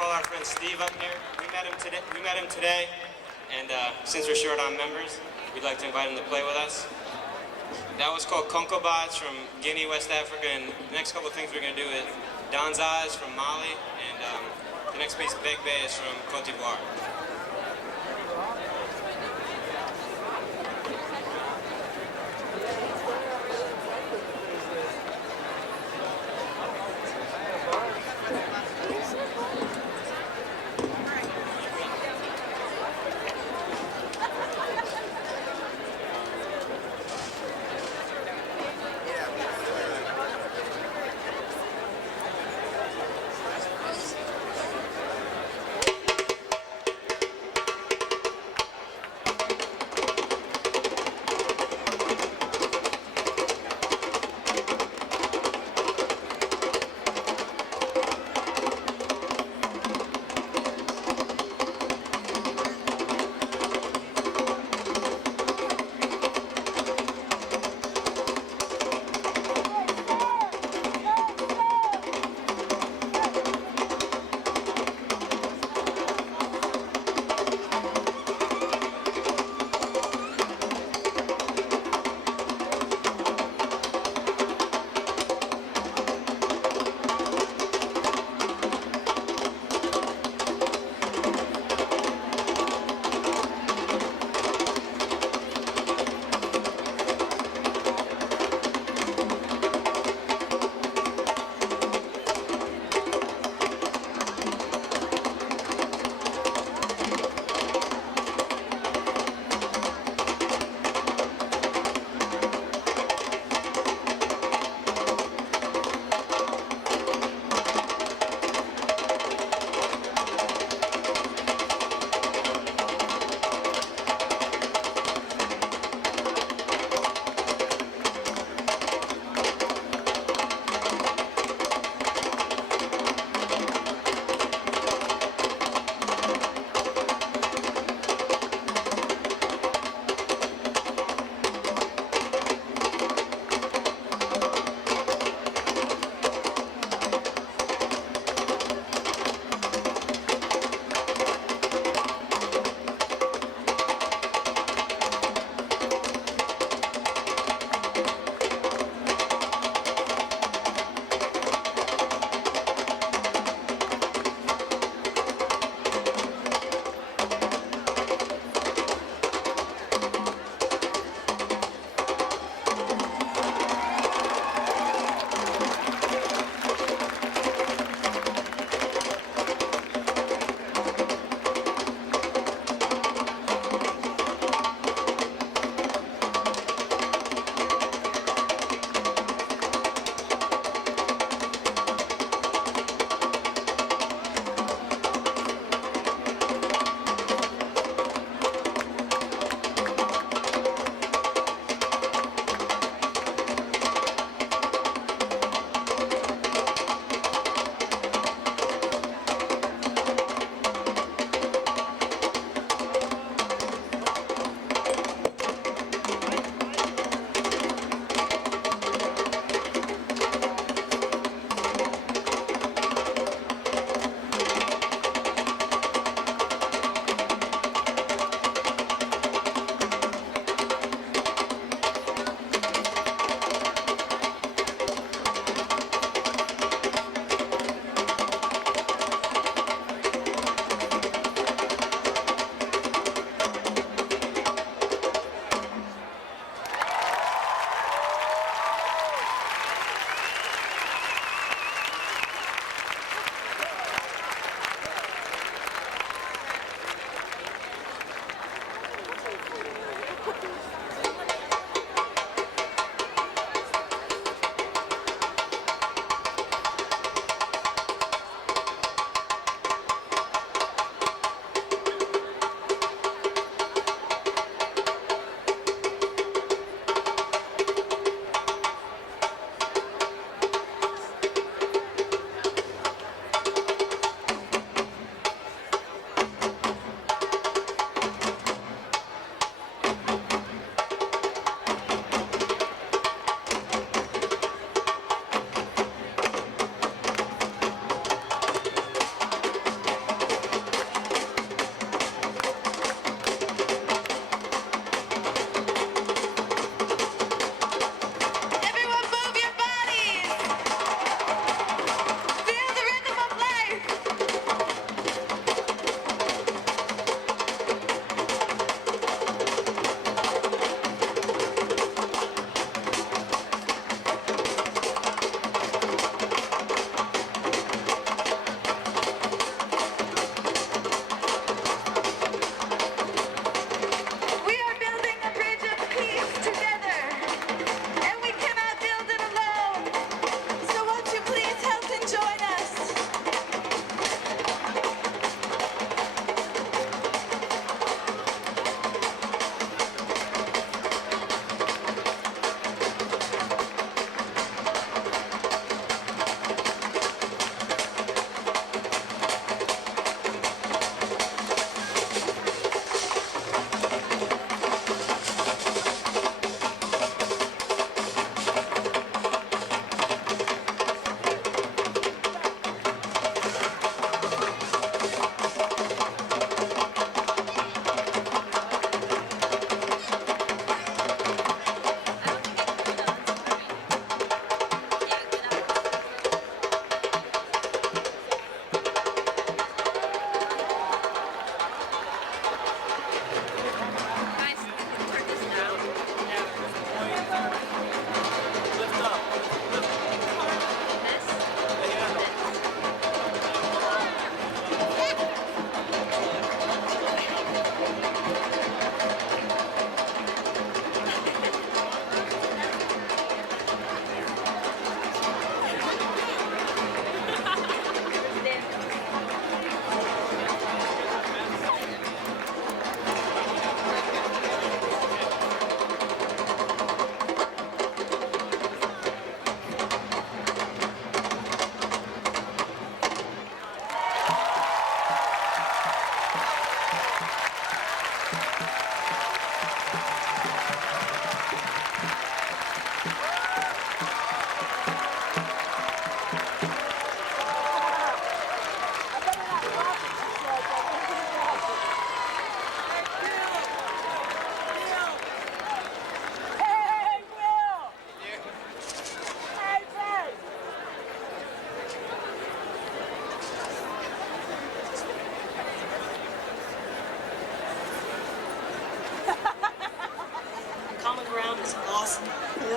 call our friend Steve up here. We met him today, and since we're short on members, we'd like to invite him to play with us. That was called Konkobats from Guinea, West Africa, and the next couple of things we're going to do is Danzas from Mali, and the next piece, Begbe, is from Cote d'Ivoire.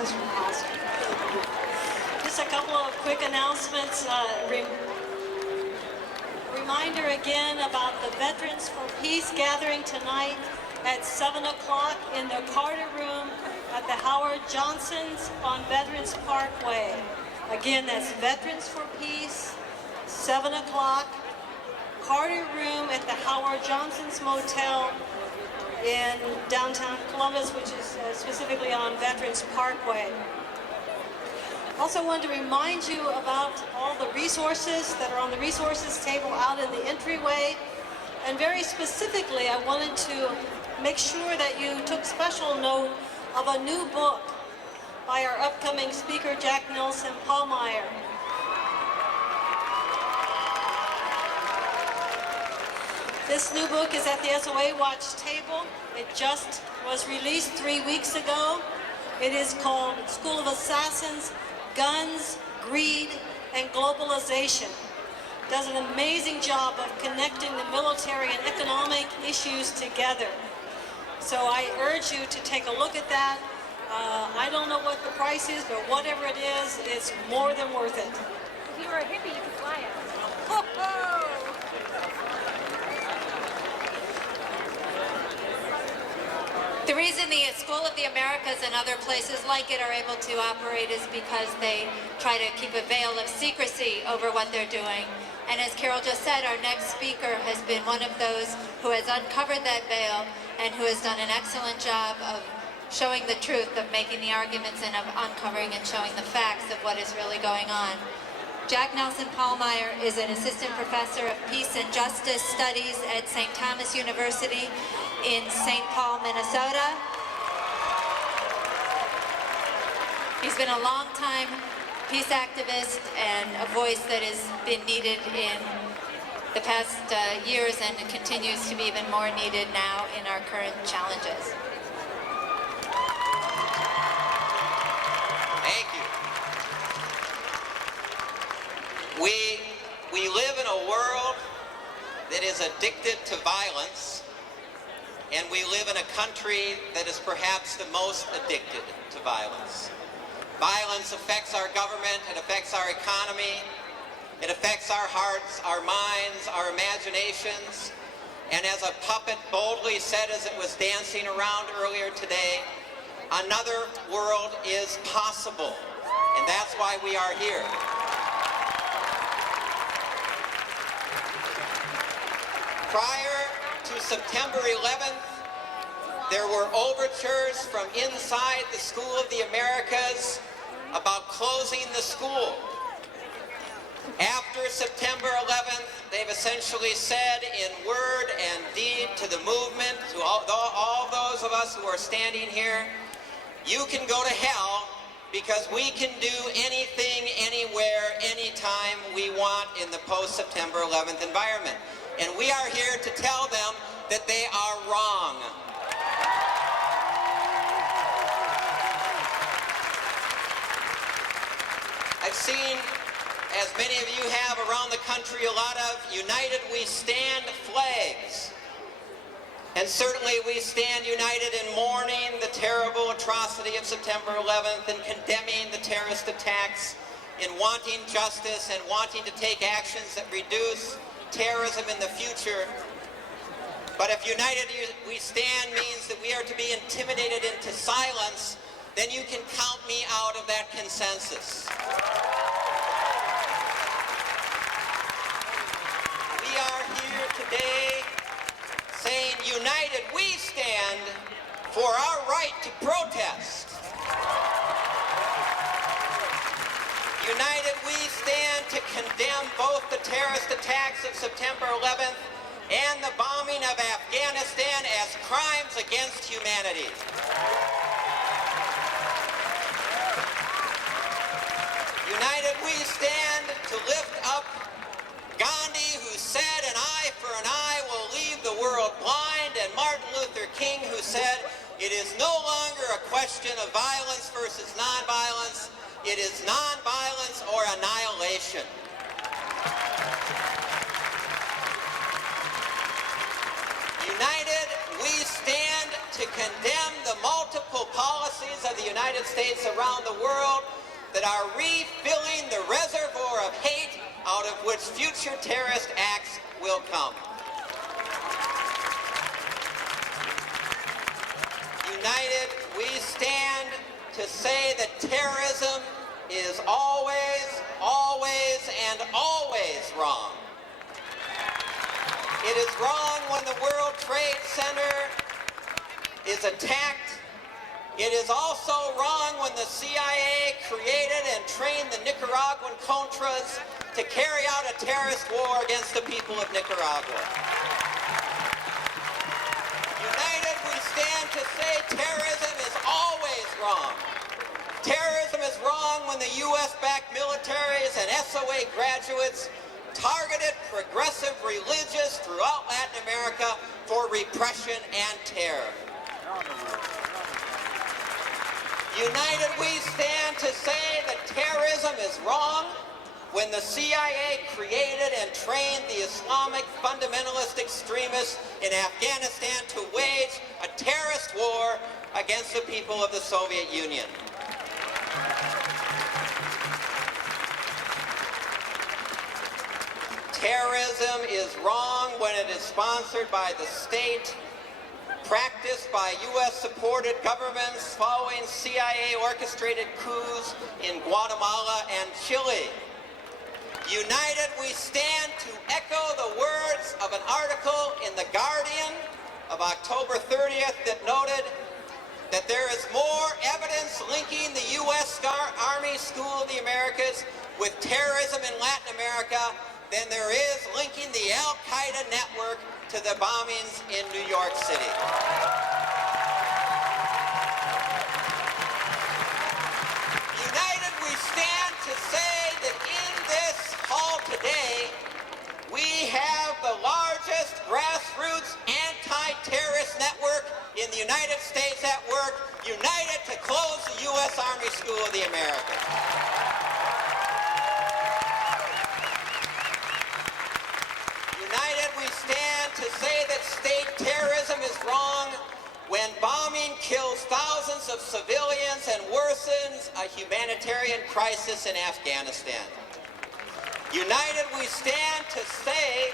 comes from Austin. Just a couple of quick announcements. Reminder again about the Veterans for Peace gathering tonight at 7 o'clock in the Carter Room at the Howard Johnson's on Veterans Parkway. Again, that's Veterans for Peace, 7 o'clock, Carter Room at the Howard Johnson's Motel in downtown Columbus, which is specifically on Veterans Parkway. Also wanted to remind you about all the resources that are on the resources table out in the entryway. And very specifically, I wanted to make sure that you took special note of a new book by our upcoming speaker, Jack Nelson Pallmeyer. This new book is at the SOA Watch table. It just was released 3 weeks ago. It is called School of Assassins, Guns, Greed, and Globalization. It does an amazing job of connecting the military and economic issues together. So I urge you to take a look at that. I don't know what the price is, but whatever it is, it's more than worth it. If you were a hippie, you could fly it. The reason the School of the Americas and other places like it are able to operate is because they try to keep a veil of secrecy over what they're doing. And as Carol just said, our next speaker has been one of those who has uncovered that veil and who has done an excellent job of showing the truth, of making the arguments, and of uncovering and showing the facts of what is really going on. Jack Nelson Pallmeyer is an assistant professor of peace and justice studies at St. Thomas University in St. Paul, Minnesota. He's been a long-time peace activist and a voice that has been needed in the past years and continues to be even more needed now in our current challenges. Thank you. We live in a world that is addicted to violence, and we live in a country that is perhaps the most addicted to violence. Violence affects our government, it affects our economy, it affects our hearts, our minds, our imaginations, and as a puppet boldly said as it was dancing around earlier today, another world is possible, and that's why we are here. Prior to September 11th, there were overtures from inside the School of the Americas about closing the school. After September 11th, they've essentially said in word and deed to the movement, to all those of us who are standing here, you can go to hell because we can do anything, anywhere, anytime we want in the post-September 11th environment. And we are here to tell them that they are wrong. I've seen, as many of you have around the country, a lot of United We Stand flags. And certainly we stand united in mourning the terrible atrocity of September 11th and condemning the terrorist attacks, in wanting justice and wanting to take actions that reduce terrorism in the future. But if United We Stand means that we are to be intimidated into silence, then you can count me out of that consensus. We are here today saying, United We Stand for our right to protest. United We Stand to condemn both the terrorist attacks of September 11th and the bombing of Afghanistan as crimes against humanity. United We Stand to lift up Gandhi, who said, an eye for an eye will leave the world blind, and Martin Luther King, who said, it is no longer a question of violence versus nonviolence, it is nonviolence or annihilation. United We Stand to condemn the multiple policies armies of the United States around the world that are refilling the reservoir of hate out of which future terrorist acts will come. United, we stand to say that terrorism is always, always, and always wrong. It is wrong when the World Trade Center is attacked. It is also wrong when the CIA created and trained the Nicaraguan Contras to carry out a terrorist war against the people of Nicaragua. United, we stand to say terrorism is always wrong. Terrorism is wrong when the U.S.-backed militaries and SOA graduates targeted progressive religious throughout Latin America for repression and terror. United, we stand to say that terrorism is wrong when the CIA created and trained the Islamic fundamentalist extremists in Afghanistan to wage a terrorist war against the people of the Soviet Union. Terrorism is wrong when it is sponsored by the state, practiced by U.S.-supported governments following CIA-orchestrated coups in Guatemala and Chile. United, we stand to echo the words of an article in The Guardian of October 30th that noted that there is more evidence linking the U.S. Army School of the Americas with terrorism in Latin America than there is linking the Al-Qaeda network to the bombings in New York City. United, we stand to say that in this hall today, we have the largest grassroots anti-terrorist network in the United States at work, united to close the U.S. Army School of the Americas. United, we stand to say that state terrorism is wrong when bombing kills thousands of civilians and worsens a humanitarian crisis in Afghanistan. United, we stand to say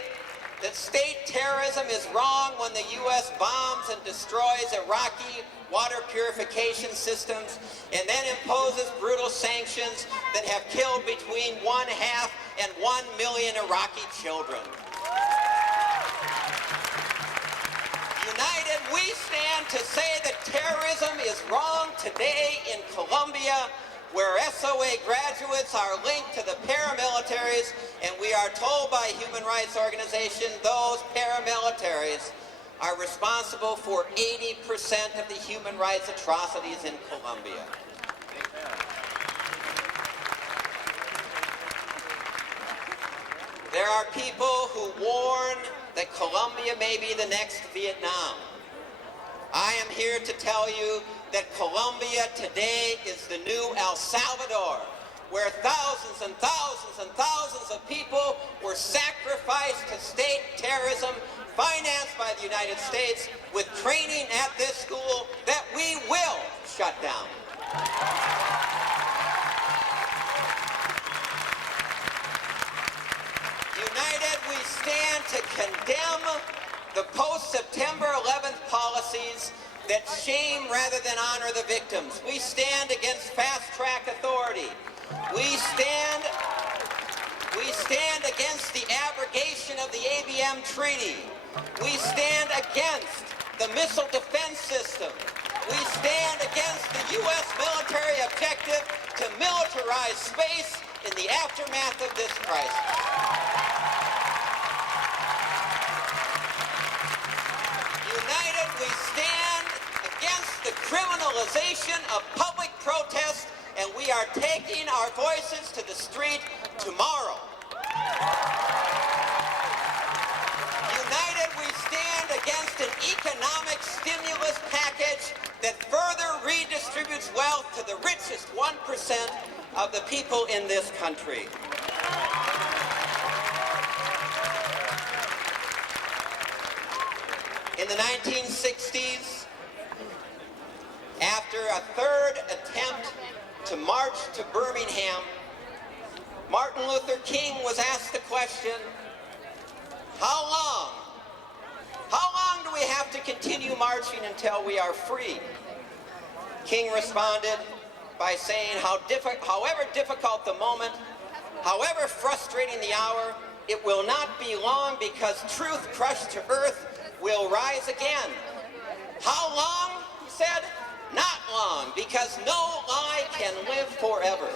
that state terrorism is wrong when the U.S. bombs and destroys Iraqi water purification systems and then imposes brutal sanctions that have killed between 1/2 and 1 million Iraqi children. United, we stand to say that terrorism is wrong today in Colombia, where SOA graduates are linked to the paramilitaries, and we are told by human rights organizations those paramilitaries are responsible for 80% of the human rights atrocities in Colombia. There are people who warn that Colombia may be the next Vietnam. I am here to tell you that Colombia today is the new El Salvador, where thousands and thousands and thousands of people were sacrificed to state terrorism financed by the United States with training at this school that we will shut down. United, we stand to condemn the post-September 11th policies that shame rather than honor the victims. We stand against fast-track authority. We stand against the abrogation of the ABM Treaty. We stand against the missile defense system. We stand against the U.S. military objective to militarize space in the aftermath of this crisis. United, we stand against the criminalization of public protest, and we are taking our voices to the street tomorrow. United, we stand against an economic stimulus package that further redistributes wealth to the richest 1% of the people in this country. In the 1960s, After a third attempt to march to Birmingham, Martin Luther King was asked the question, how long? How long do we have to continue marching until we are free? King responded by saying, however difficult the moment, however frustrating the hour, it will not be long because truth crushed to earth will rise again. How long? He said, not long, because no lie can live forever.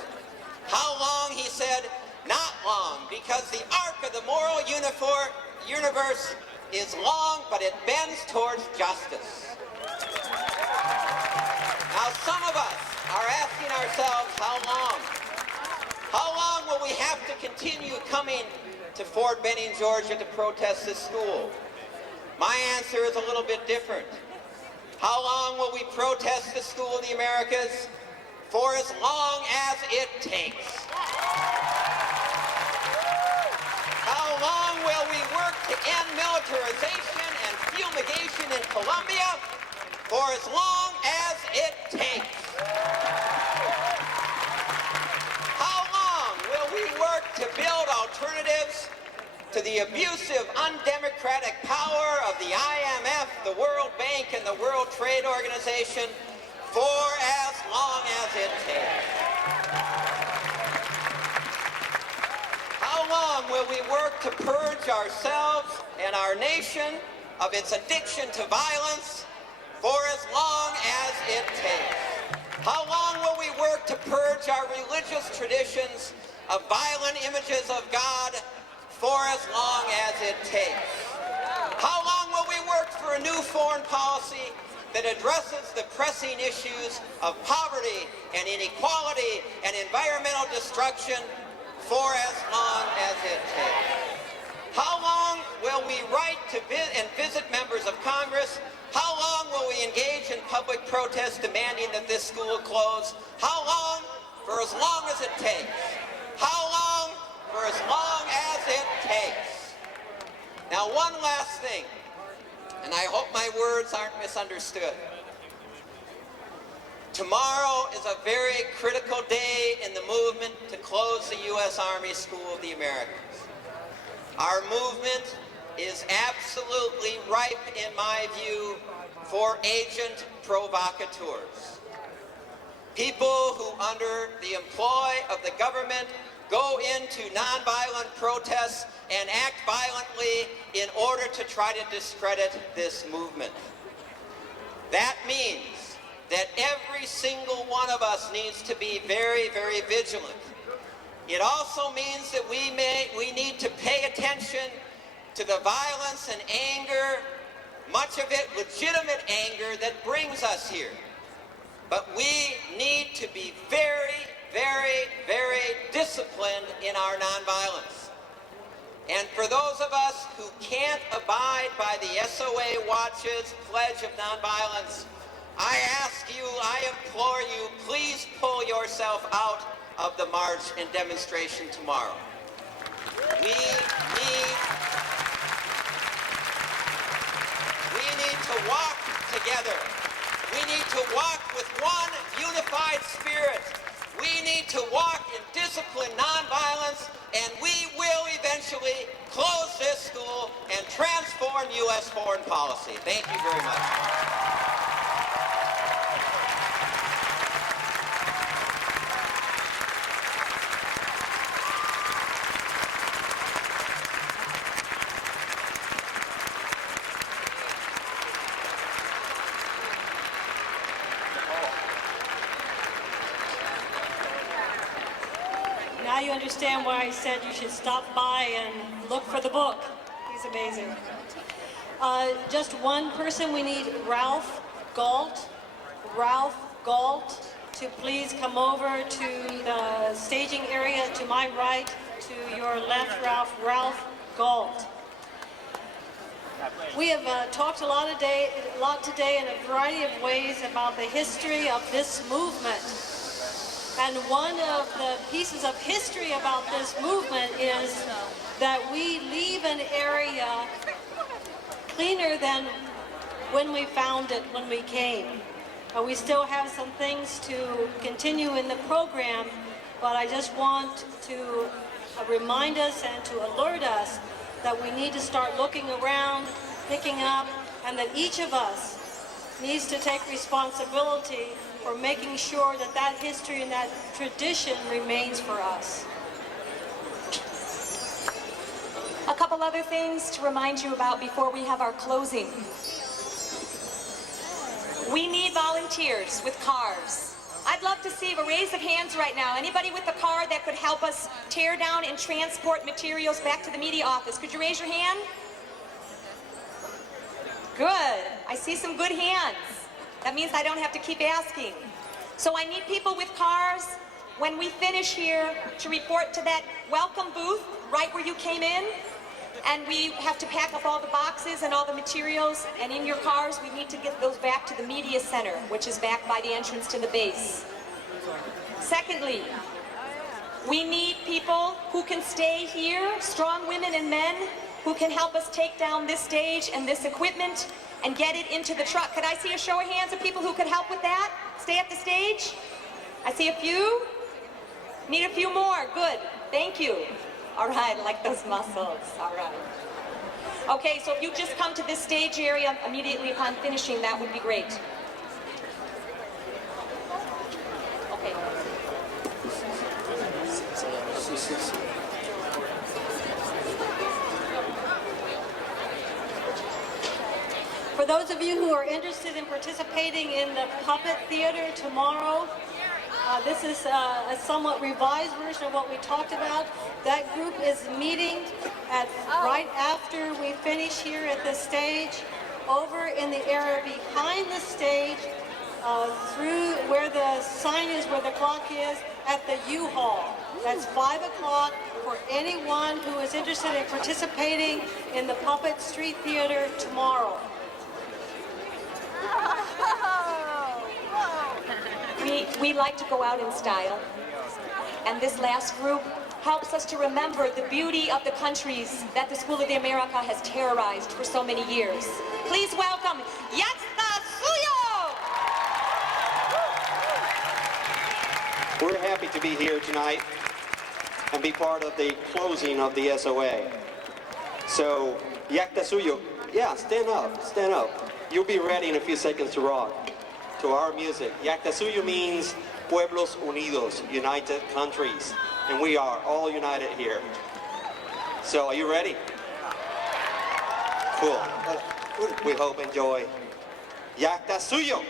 How long? He said, not long, because the arc of the moral universe is long, but it bends towards justice. Now, some of us are asking ourselves, how long? How long will we have to continue coming to Fort Benning, Georgia to protest this school? My answer is a little bit different. How long will we protest the School of the Americas? For as long as it takes. How long will we work to end militarization and fumigation in Colombia? For as long as it takes. How long will we work to build alternatives to the abusive, undemocratic power of the IMF, the World Bank, and the World Trade Organization? For as long as it takes. How long will we work to purge ourselves and our nation of its addiction to violence? For as long as it takes. How long will we work to purge our religious traditions of violent images of God? For as long as it takes. How long will we work for a new foreign policy that addresses the pressing issues of poverty and inequality and environmental destruction? For as long as it takes. How long will we write to and visit members of Congress? How long will we engage in public protest demanding that this school close? How long? For as long as it takes. How long? For as long as it takes. Now, one last thing, and I hope my words aren't misunderstood. Tomorrow is a very critical day in the movement to close the U.S. Army School of the Americas. Our movement is absolutely ripe, in my view, for agent provocateurs. People who, under the employ of the government, go into nonviolent protests and act violently in order to try to discredit this movement. That means that every single one of us needs to be very, very vigilant. It also means that we need to pay attention to the violence and anger, much of it legitimate anger, that brings us here. But we need to be very, very, very disciplined in our nonviolence. And for those of us who can't abide by the SOA Watch's pledge of nonviolence, I ask you, I implore you, please pull yourself out of the march and demonstration tomorrow. We need to walk together. We need to walk with one unified spirit. We need to walk in disciplined nonviolence, and we will eventually close this school and transform U.S. foreign policy. Thank you very much. Now you understand why I said you should stop by and look for the book. He's amazing. Just one person we need, Ralph Galt. Ralph Galt, to please come over to the staging area to my right, to your left, Ralph Galt. We have talked a lot today in a variety of ways about the history of this movement. And one of the pieces of history about this movement is that we leave an area cleaner than when we found it, when we came. We still have some things to continue in the program, but I just want to remind us and to alert us that we need to start looking around, picking up, and that each of us needs to take responsibility for making sure that that history and that tradition remains for us. A couple other things to remind you about before we have our closing. We need volunteers with cars. I'd love to see a raise of hands right now. Anybody with a car that could help us tear down and transport materials back to the media office? Could you raise your hand? Good. I see some good hands. That means I don't have to keep asking. So I need people with cars, when we finish here, to report to that welcome booth right where you came in. And we have to pack up all the boxes and all the materials, and in your cars we need to get those back to the media center, which is back by the entrance to the base. Secondly, we need people who can stay here, strong women and men, who can help us take down this stage and this equipment and get it into the truck. Could I see a show of hands of people who could help with that? Stay at the stage? I see a few. Need a few more. Good. Thank you. All right, I like those muscles. All right. Okay, so if you just come to this stage area immediately upon finishing, that would be great. Okay. For those of you who are interested in participating in the Puppet Theater tomorrow, this is a somewhat revised version of what we talked about. That group is meeting right after we finish here at the stage, over in the area behind the stage, through where the sign is, where the clock is, at the U-Haul. That's 5 o'clock for anyone who is interested in participating in the Puppet Street Theater tomorrow. We like to go out in style, and this last group helps us to remember the beauty of the countries that the School of the America has terrorized for so many years. Please welcome Yakta Suyo! We're happy to be here tonight and be part of the closing of the SOA. So, Yakta Suyo, yeah, stand up, stand up. You'll be ready in a few seconds to rock to our music. Yakta Suyo means Pueblos Unidos, United Countries. And we are all united here. So, are you ready? Cool. We hope you enjoy Yakta Suyo.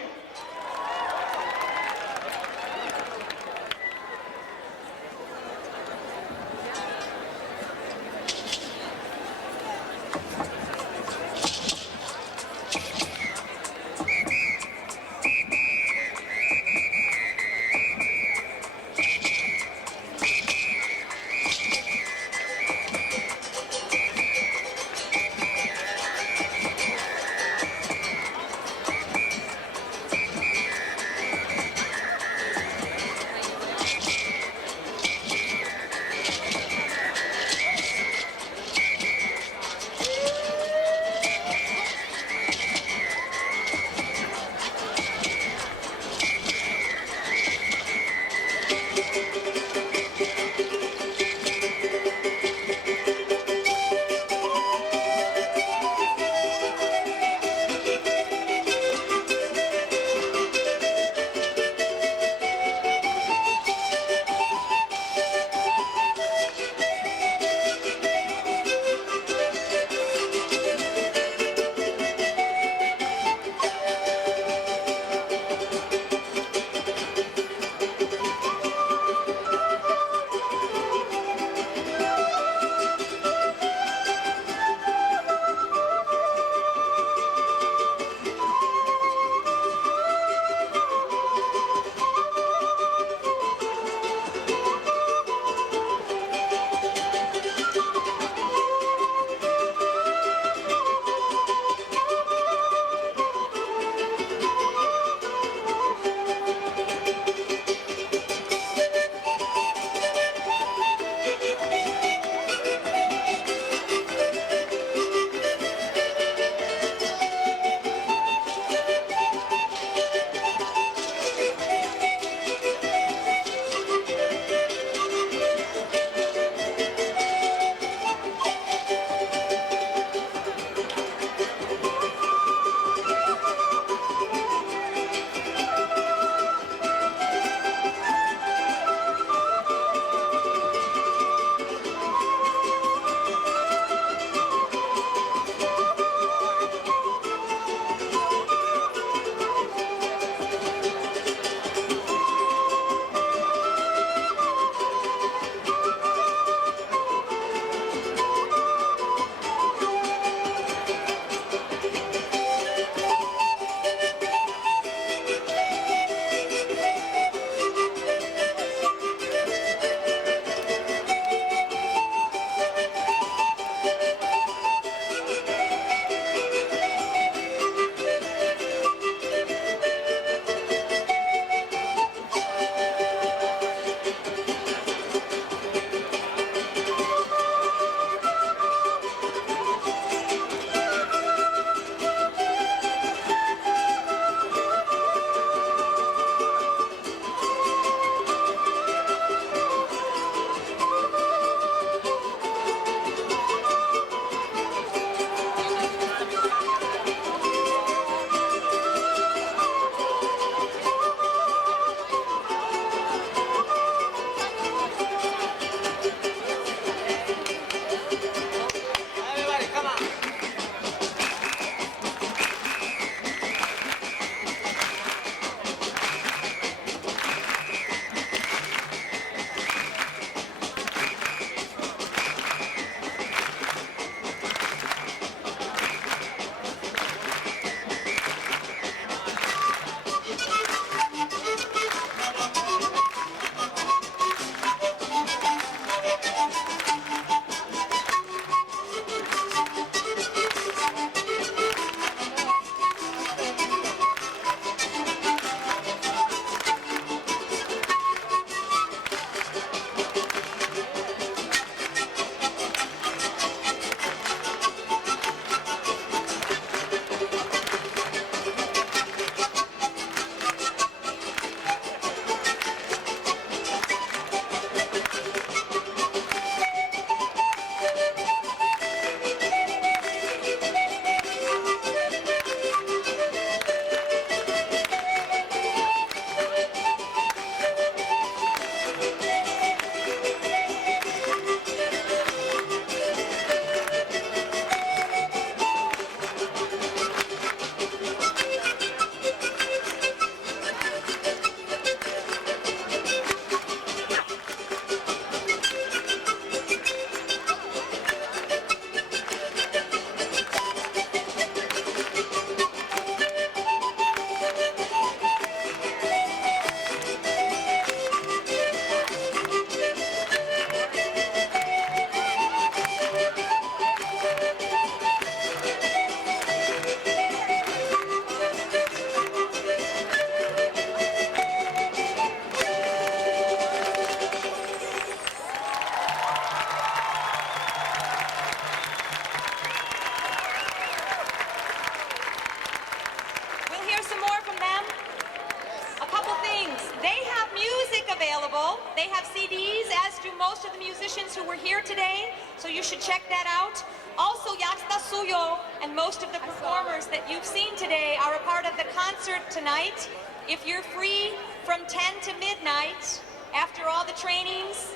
They have CDs, as do most of the musicians who were here today, so you should check that out. Also, Yaksta Suyo and most of the performers that you've seen today are a part of the concert tonight. If you're free from 10 to midnight, after all the trainings,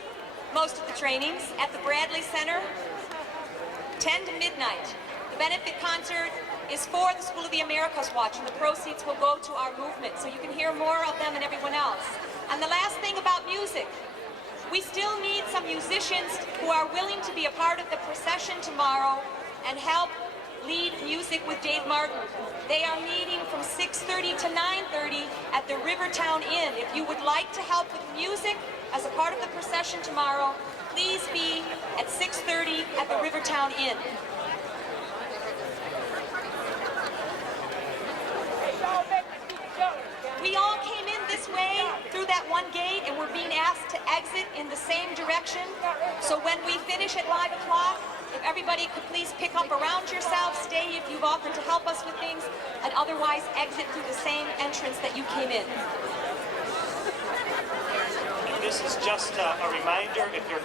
most of the trainings at the Bradley Center, 10 to midnight. The benefit concert is for the School of the Americas Watch, and the proceeds will go to our movement, so you can hear more of them and everyone else. And the last thing about music, we still need some musicians who are willing to be a part of the procession tomorrow and help lead music with Dave Martin. They are meeting from 6:30 to 9:30 at the Rivertown Inn. If you would like to help with music as a part of the procession tomorrow, please be at 6:30 at the Rivertown Inn. We all came in this way through that one gate, and we're being asked to exit in the same direction. So when we finish at 5 o'clock, if everybody could please pick up around yourselves, stay if you've offered to help us with things, and otherwise exit through the same entrance that you came in. This is just a reminder, if you're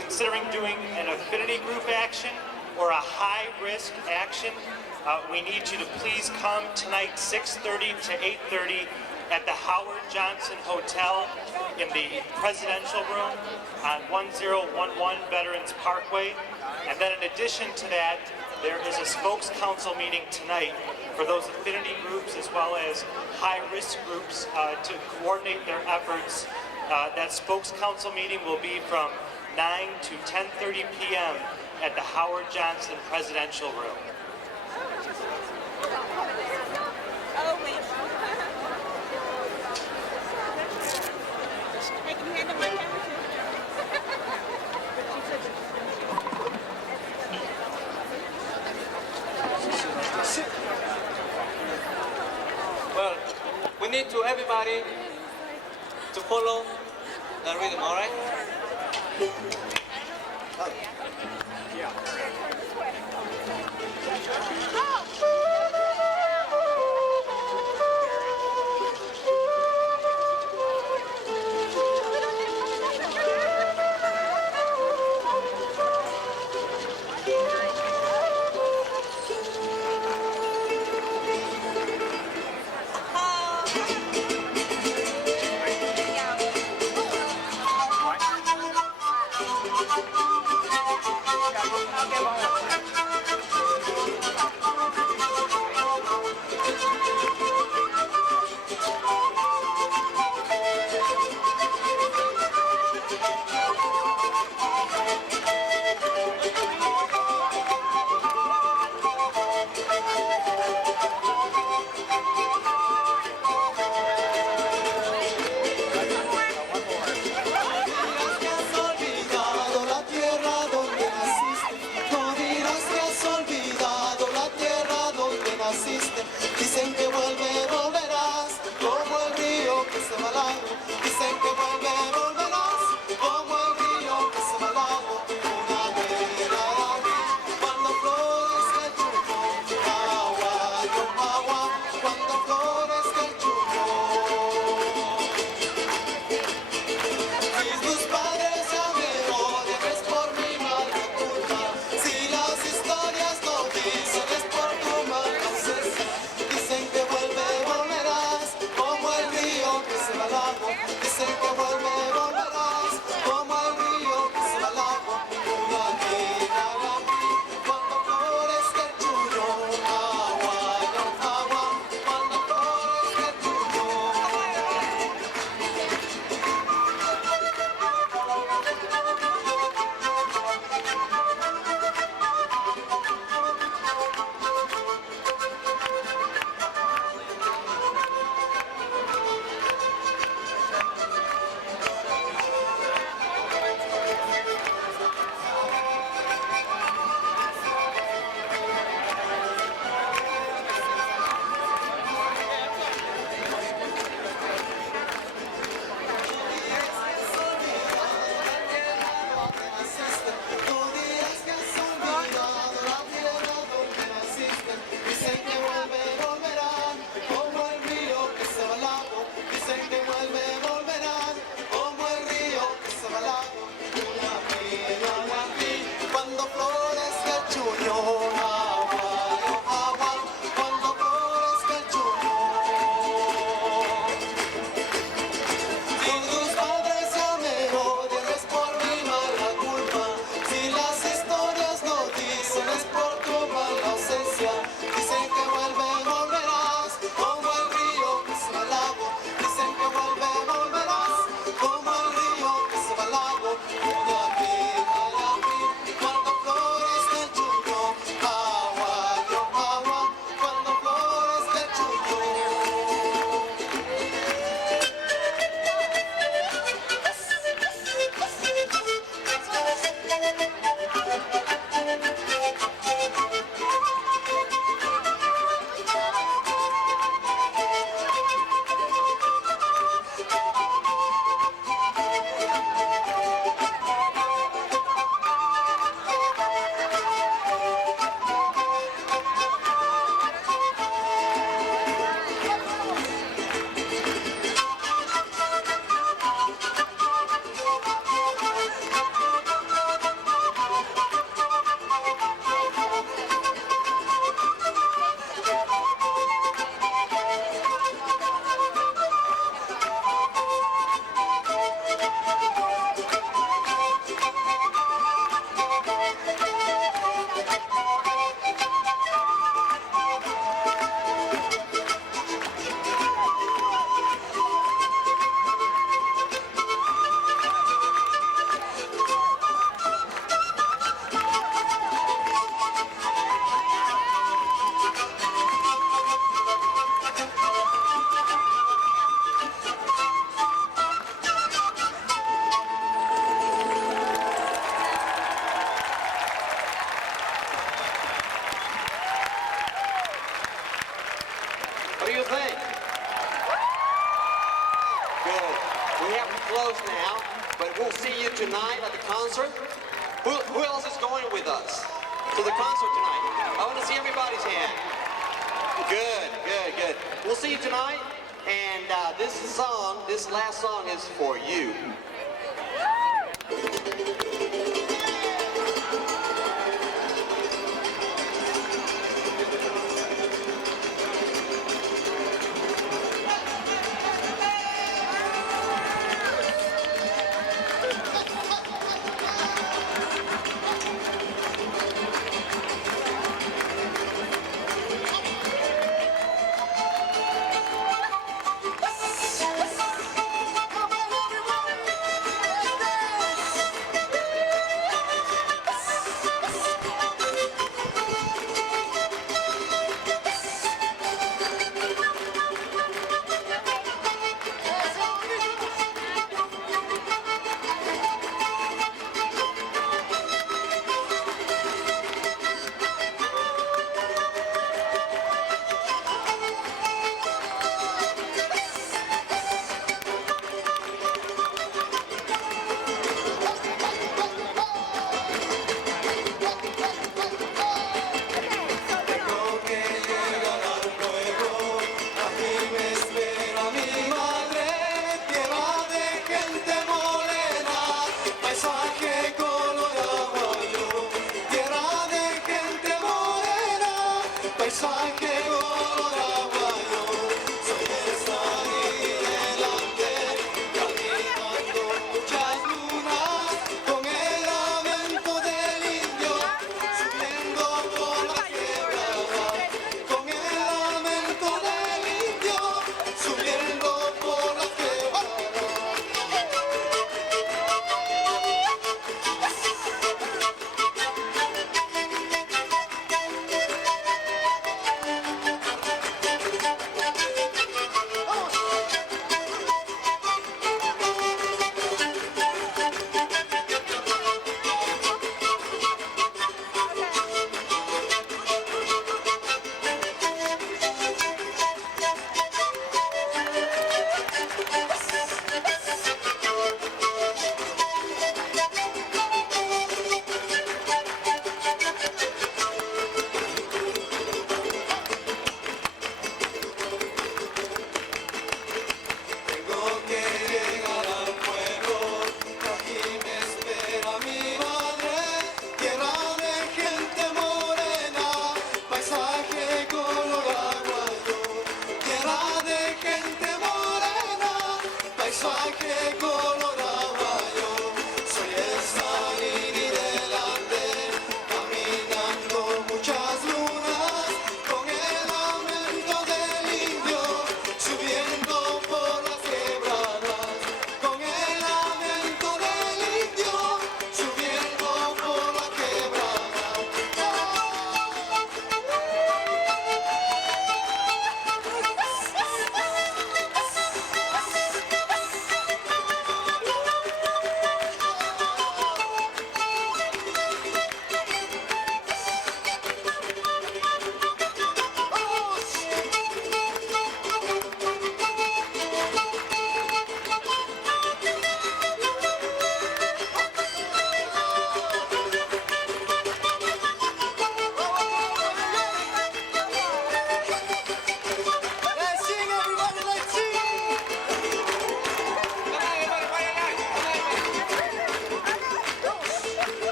considering doing an affinity group action or a high-risk action, we need you to please come tonight 6:30 to 8:30 at the Howard Johnson Hotel in the Presidential Room on 1011 Veterans Parkway. And then in addition to that, there is a spokes council meeting tonight for those affinity groups as well as high-risk groups to coordinate their efforts. That spokes council meeting will be from 9 to 10:30 p.m. at the Howard Johnson Presidential Room. Oh, wait. Well, we need to everybody to follow the rhythm, all right? Oh. but we'll see you tonight at the concert. Who else is going with us to the concert tonight? I want to see everybody's hand. Good, good, good. We'll see you tonight, and this last song is for you.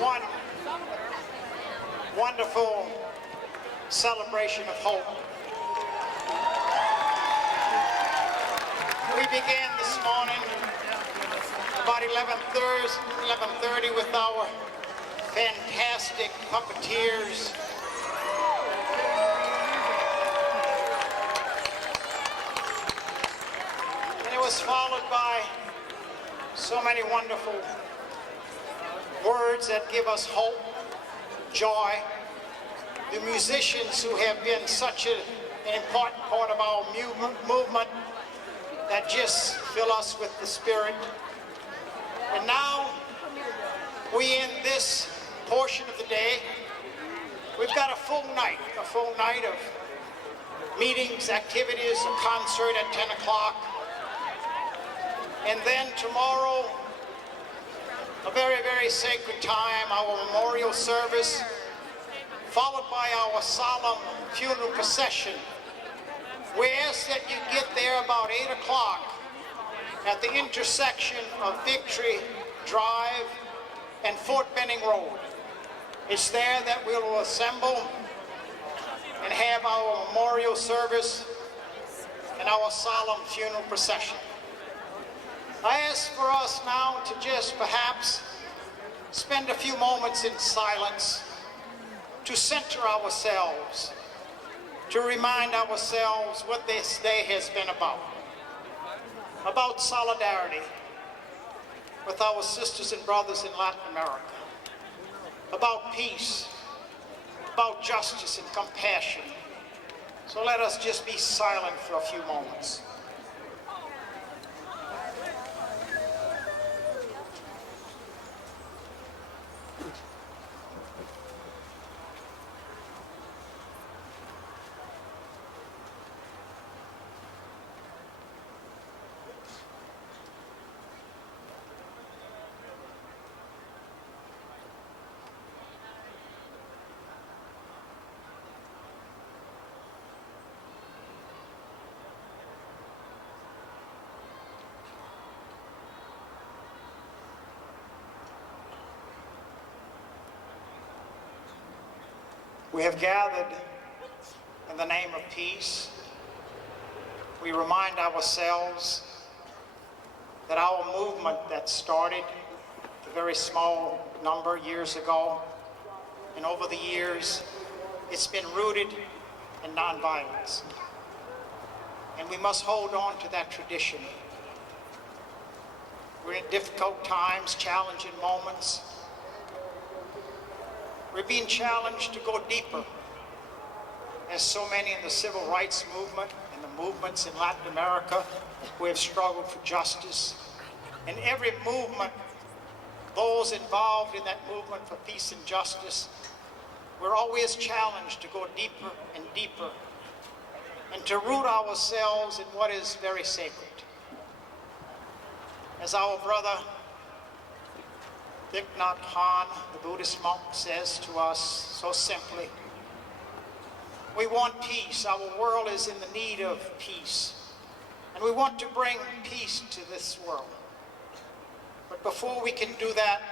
one wonderful celebration of hope. We began this morning about 11:30 with our fantastic puppeteers. And it was followed by so many wonderful words that give us hope, joy. The musicians who have been such an important part of our movement that just fill us with the spirit. And now we end this portion of the day. We've got a full night of meetings, activities, a concert at 10 o'clock. And then tomorrow, a very, very sacred time, our memorial service, followed by our solemn funeral procession. We ask that you get there about 8 o'clock at the intersection of Victory Drive and Fort Benning Road. It's there that we will assemble and have our memorial service and our solemn funeral procession. I ask for us now to just perhaps spend a few moments in silence to center ourselves, to remind ourselves what this day has been about solidarity with our sisters and brothers in Latin America, about peace, about justice and compassion. So let us just be silent for a few moments. We have gathered in the name of peace. We remind ourselves that our movement that started a very small number years ago, and over the years, it's been rooted in nonviolence. And we must hold on to that tradition. We're in difficult times, challenging moments. We're being challenged to go deeper, as so many in the civil rights movement and the movements in Latin America who have struggled for justice. In every movement, those involved in that movement for peace and justice, we're always challenged to go deeper and deeper and to root ourselves in what is very sacred. As our brother Thich Nhat Hanh, the Buddhist monk, says to us so simply, we want peace. Our world is in the need of peace. And we want to bring peace to this world. But before we can do that,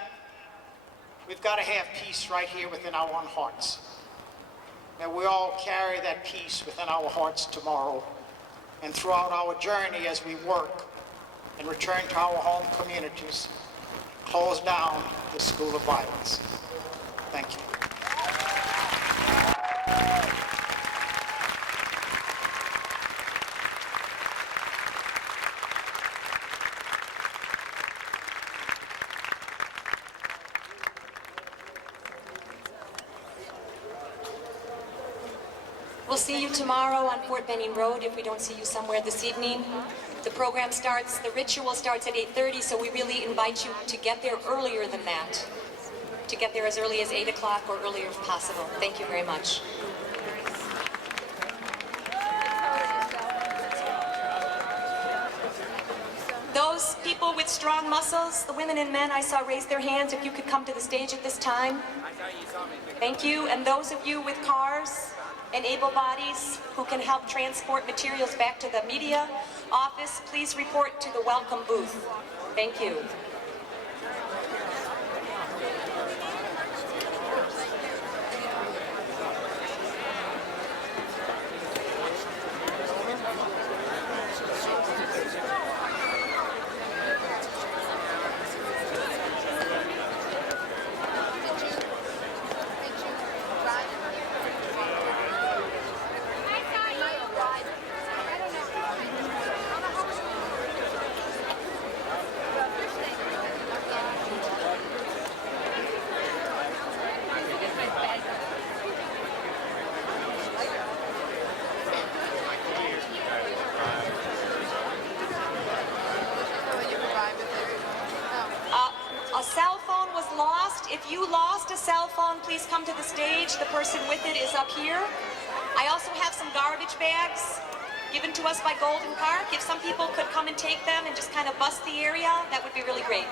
we've got to have peace right here within our own hearts. That we all carry that peace within our hearts tomorrow and throughout our journey as we work and return to our home communities, close down the school of violence. Thank you. We'll see you tomorrow on Fort Benning Road if we don't see you somewhere this evening. The program starts, the ritual starts at 8:30, so we really invite you to get there earlier than that. To get there as early as 8 o'clock or earlier if possible. Thank you very much. Those people with strong muscles, the women and men I saw raise their hands, if you could come to the stage at this time. Thank you. And those of you with cars and able bodies who can help transport materials back to the media office, please report to the welcome booth. Thank you. if you lost a cell phone, please come to the stage. The person with it is up here. I also have some garbage bags given to us by Golden Park. If some people could come and take them and just kind of bust the area, that would be really great.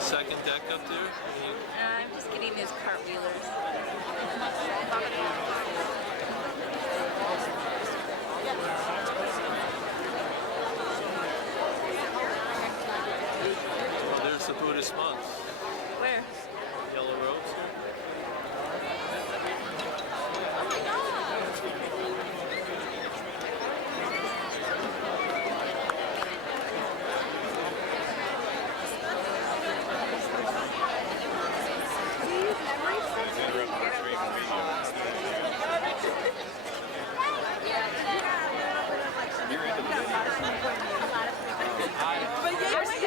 Second deck up there? I'm just getting these cartwheelers. Oh, there's the Buddhist monks. Where? Yellow robes here.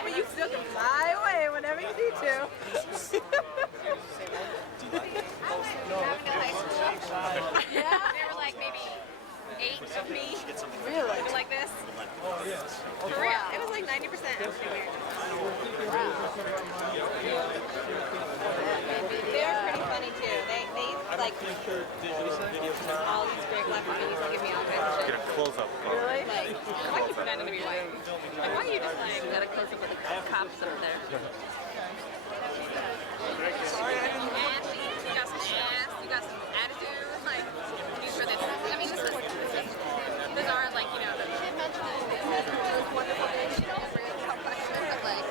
But you still can fly away whenever you need to. Yeah. There were like maybe 8 of me. Really? Like this. For real. It was like 90%. They are pretty funny too. They like all these big Lamborghinis give me all kinds of shit. Get a close up. Really? Like, why are you pretending to be white? Like, why are you just like got a close up with the cops up there? Sorry, I didn't. You got some ass. You got some attitude. Like, these were this. I mean, this are like, you know, those wonderful things. You know, but like.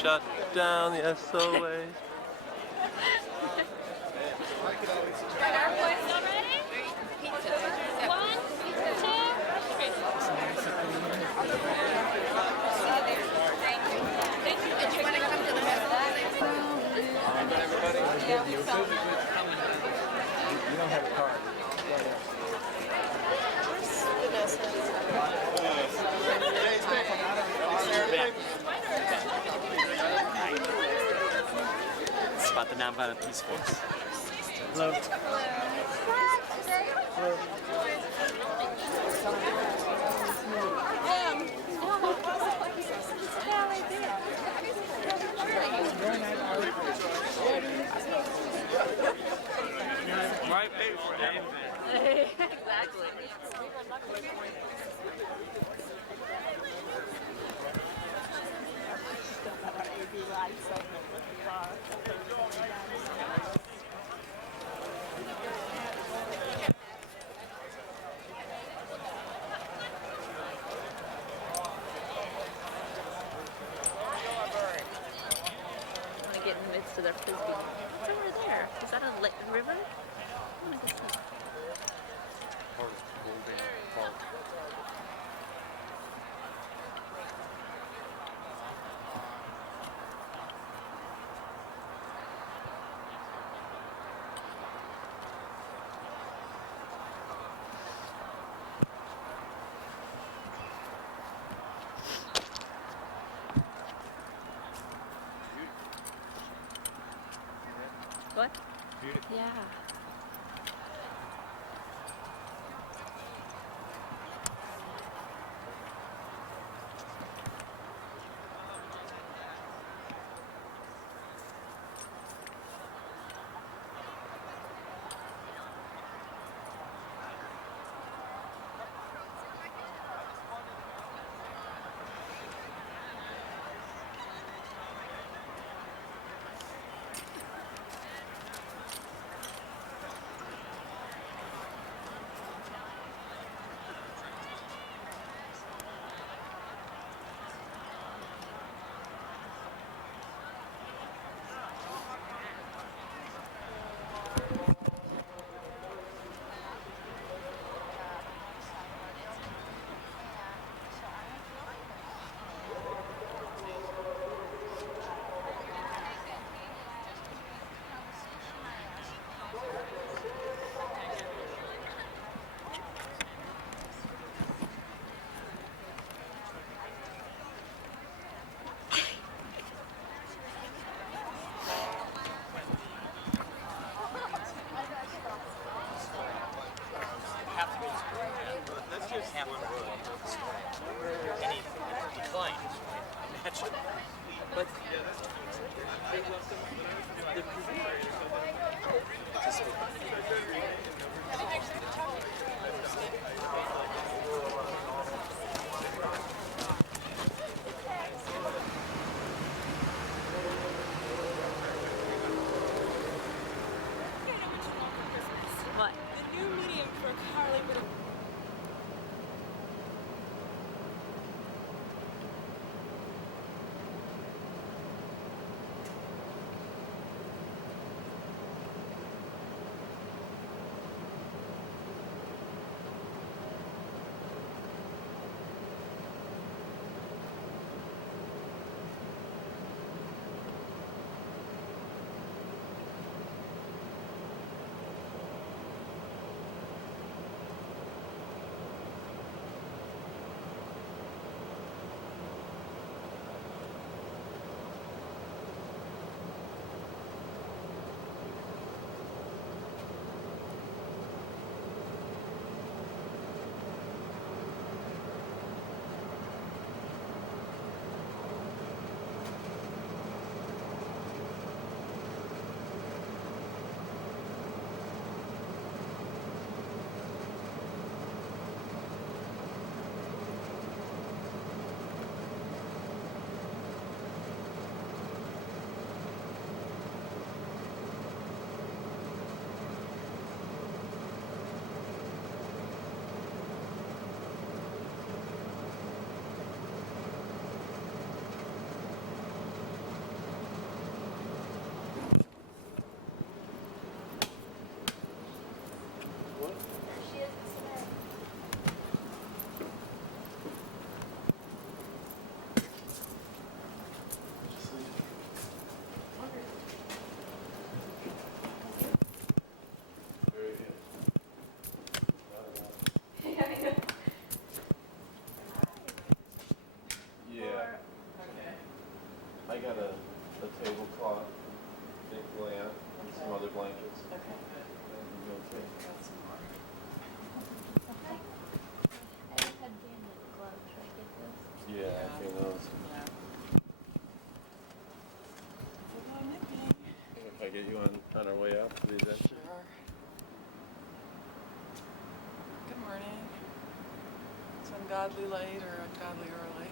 shut down the SOA. Our boys still ready? One, two, three. Thank you. Did you want to come to the festival? Yeah, we saw. You don't have a card. It's about the Nonviolent Peace Force. Hello. Right pay for it. Exactly. Want to get in the midst of their frisbee. What's over there? Is that a river? I want to go see. What? Yeah. What? The new medium for Carly Whittaker. ungodly late or ungodly early,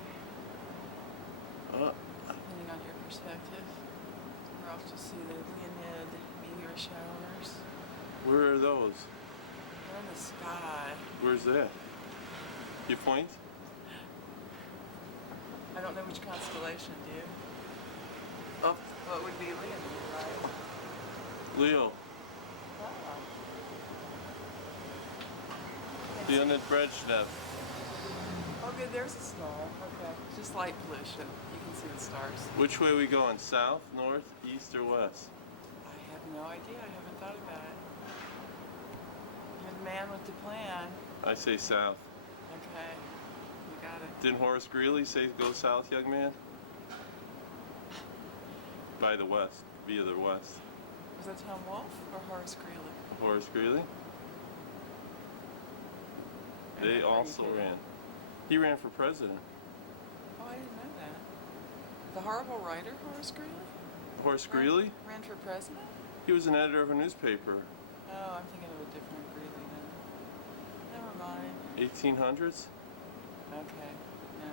depending on your perspective. We're off to see the Leonid meteor showers. Where are those? They're in the sky. Where's that? You point? I don't know which constellation, do you? Oh, what would be Leonid, right? Leo. Leonid Brezhnev. Oh, good, there's a star. Okay. It's just light pollution. You can see the stars. Which way are we going? South, north, east, or west? I have no idea. I haven't thought about it. You're the man with the plan. I say south. Okay. You got it. Didn't Horace Greeley say go south, young man? By the west, via the west. Was that Tom Wolfe or Horace Greeley? Horace Greeley? They also ran. He ran for president. Oh, I didn't know that. The horrible writer, Horace Greeley? Horace Greeley? Ran for president? He was an editor of a newspaper. Oh, I'm thinking of a different Greeley then. Never mind. 1800s? Okay, no.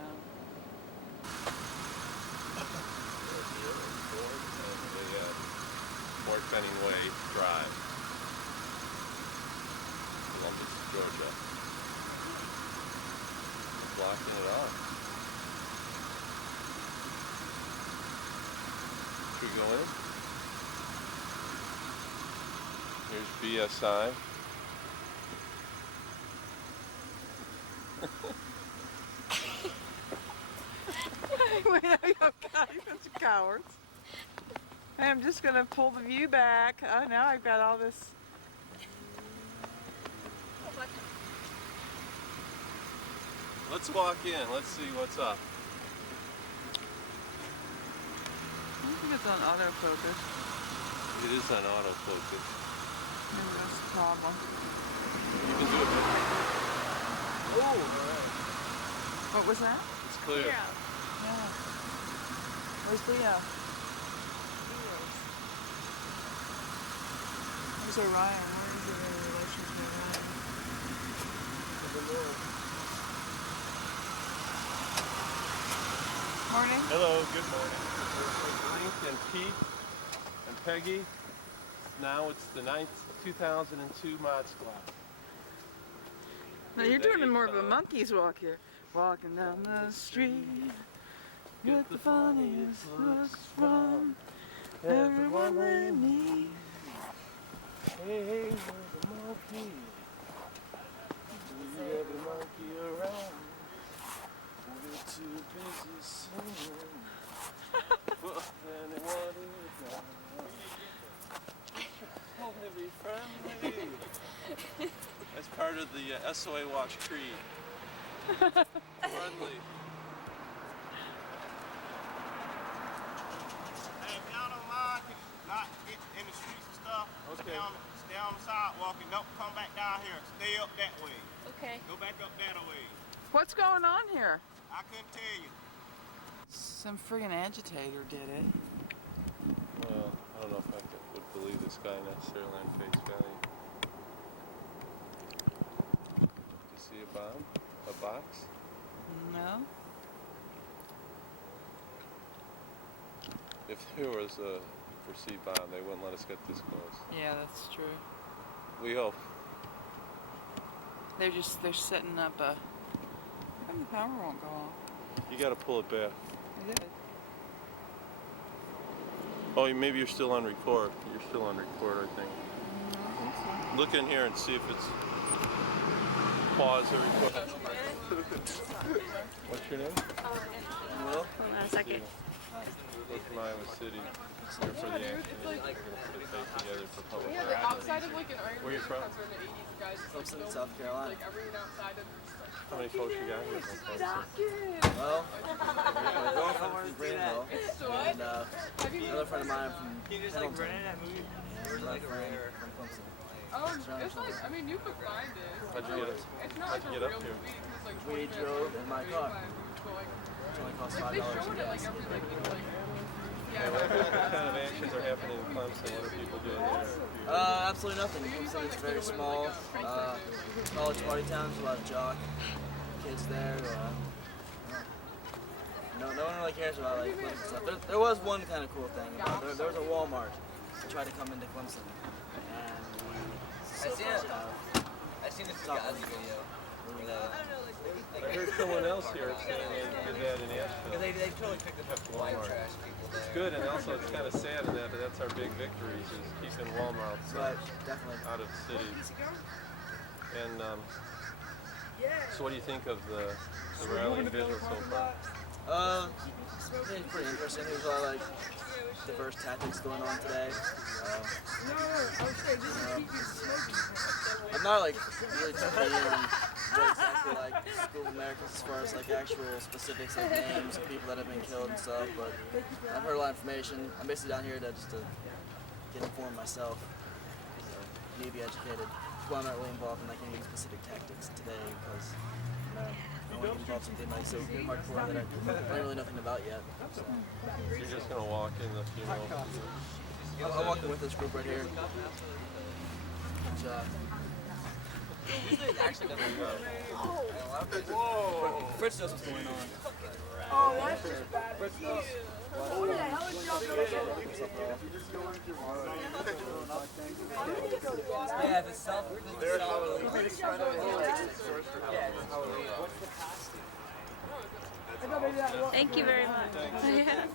Fort Benning Way Drive, Columbus, Georgia. Blocking it off. Should we go in? Here's BSI. Wait, okay, bunch of cowards. I'm just gonna pull the view back. Oh, now I've got all this. Let's walk in. Let's see what's up. I think it's on autofocus. It is on autofocus. Maybe that's the problem. You can do it. Oh, all right. What was that? It's clear. Yeah. Where's Leo? Where's Orion? Where is it in relation to Orion? Morning. Hello, good morning. Link and Pete and Peggy. Now it's the 2002 Mod Squad. Now you're doing more of a monkey's walk here. Walking down the street with the funniest looks from everyone they meet. Hey, we're the monkey. We have the monkey around. We're too busy singing. But anyone is not. Only be friendly. That's part of the SOA Watch Creed. Friendly. Hey, if y'all don't mind, can you not get in the streets and stuff? Okay. Stay on the sidewalk and don't come back down here. Stay up that way. Okay. Go back up that way. What's going on here? I couldn't tell you. Some friggin' agitator did it. Well, I don't know if I would believe this guy necessarily on face value. You see a bomb? A box? No. If there was a perceived bomb, they wouldn't let us get this close. Yeah, that's true. We hope. They're setting up a. How come the power won't go off? You gotta pull it back. I did. Oh, maybe you're still on record. You're still on record, I think. Look in here and see if it's pause or record. What's your name? Will? Hold on a second. We're from Iowa City. We're for the action. Together for public Yeah, radio. outside of like an Iron Where you from? concert in the 80s, you guys just like From film, South Carolina. like everyone outside of How many folks you got here? Well, my girlfriend from Greenville, and another friend of mine from Pendleton. My friend from Clemson. it's like, I mean, you could find it. How'd you get up? It's not How'd like you a get up real here? movie. It's like We drove in my car. But like, It only cost like $5 they a showed it like gas. every like, you know, like What kind of actions are happening in Clemson? What are people doing there? Absolutely nothing. Clemson is very small. College party towns, a lot of jock. kids there. No one really cares about like political stuff. There was one kind of cool thing. There was a Walmart that tried to come into Clemson, and I seen the Fugazi video. I heard someone else here saying they did that in Asheville. They totally picked up white trash people there. It's good, and also it's kind of sad in that, but that's our big victories, is keeping Walmart out of cities. And so what do you think of the rally visual so far? It's pretty interesting. There's a lot of like diverse tactics going on today. I'm not like really too keen on what exactly like School of Americas as far as like actual specifics like names of people that have been killed and stuff, but I've heard a lot of information. I'm basically down here to get informed myself, so need to be educated. That's why I'm not really involved in like any specific tactics today, because I don't want to get involved in something like so hardcore that I don't really know nothing about yet. So. You're just gonna walk in the funeral. I'm walking with this group right here. Which, Actually doesn't go. Fritz knows what's going on. Oh, that's just bad. Fritz knows. Who the hell is y'all doing? Yeah, the self. Thank you very much. Yeah.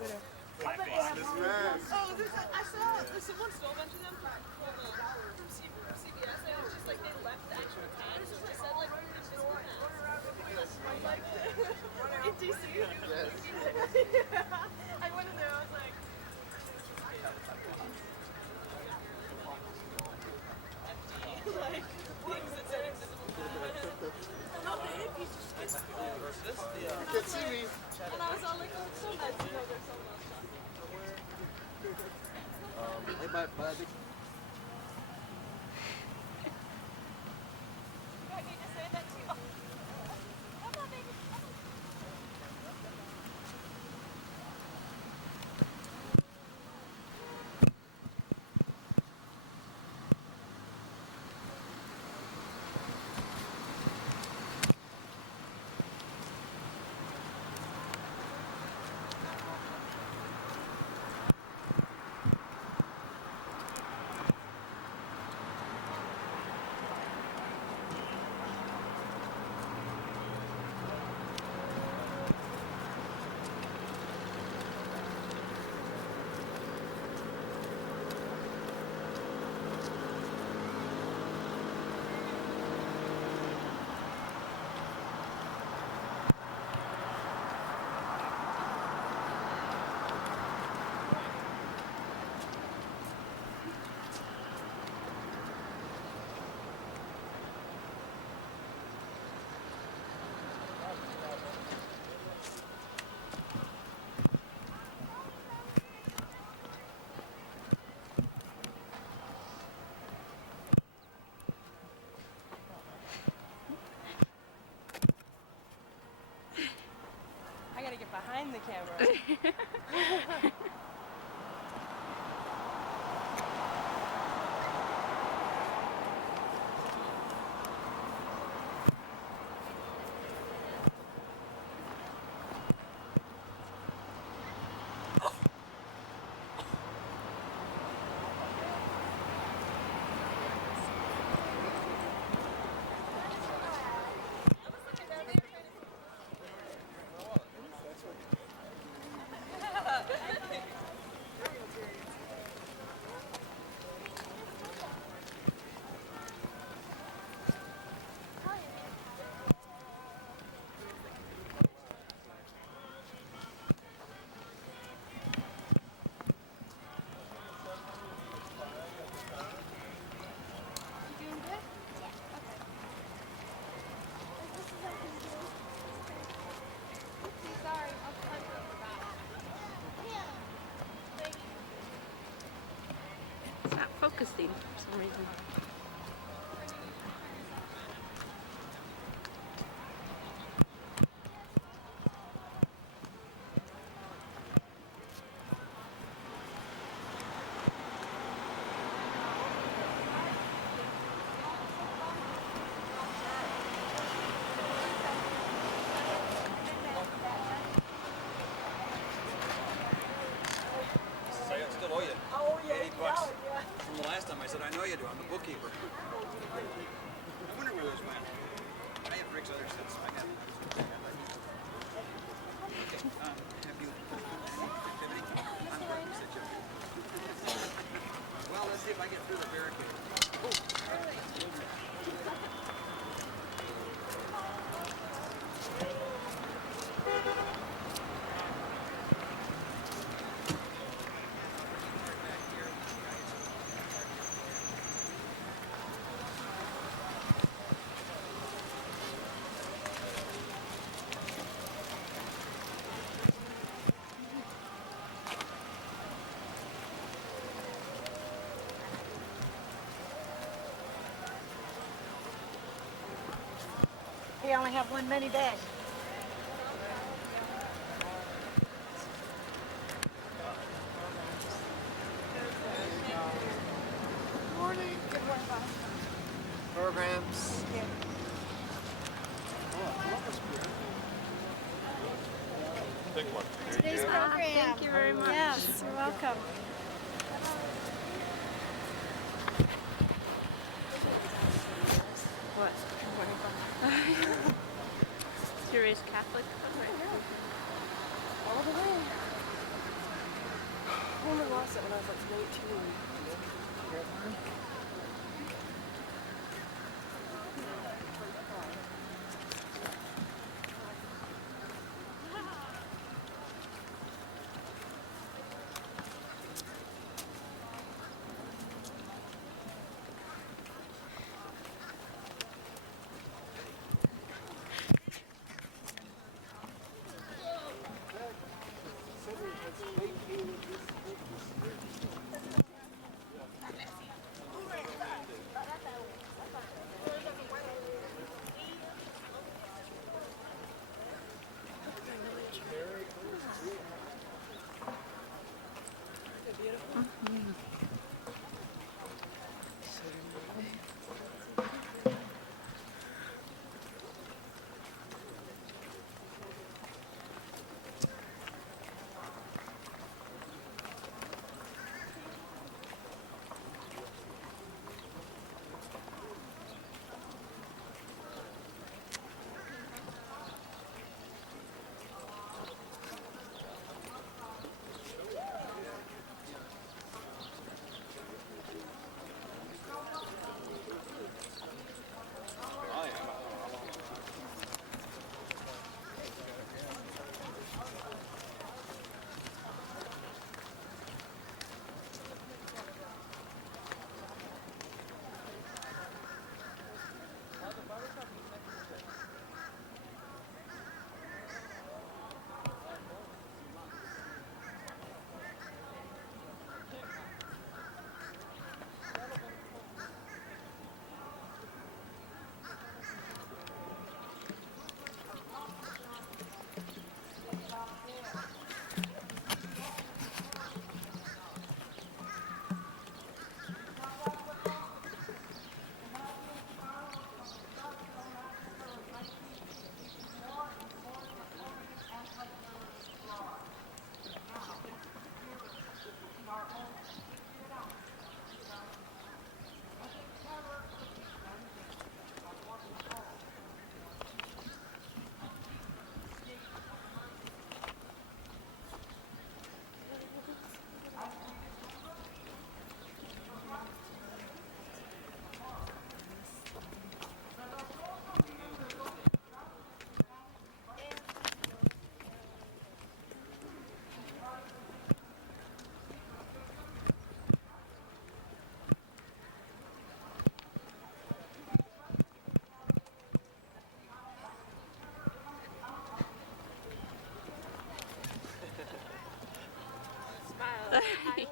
Oh, I saw someone stole a bunch of them from CBS, and it's just like they left the actual tags, and they said like in DC. I went in there, I was like. Like things that said invisible. How big? You can see me. And I was all like, oh, it's so nice to know there's someone else. Hey, bye. I need to say that to you. Come on, baby. I gotta get behind the camera. It's not focusing for some reason. they only have one mini bag. Morning. Good morning, Bob. Programs. Yeah. Pick one. Today's program. Thank you very much. Yes, you're welcome. What? Is your race Catholic? All the way. I only lost it when I was like 19.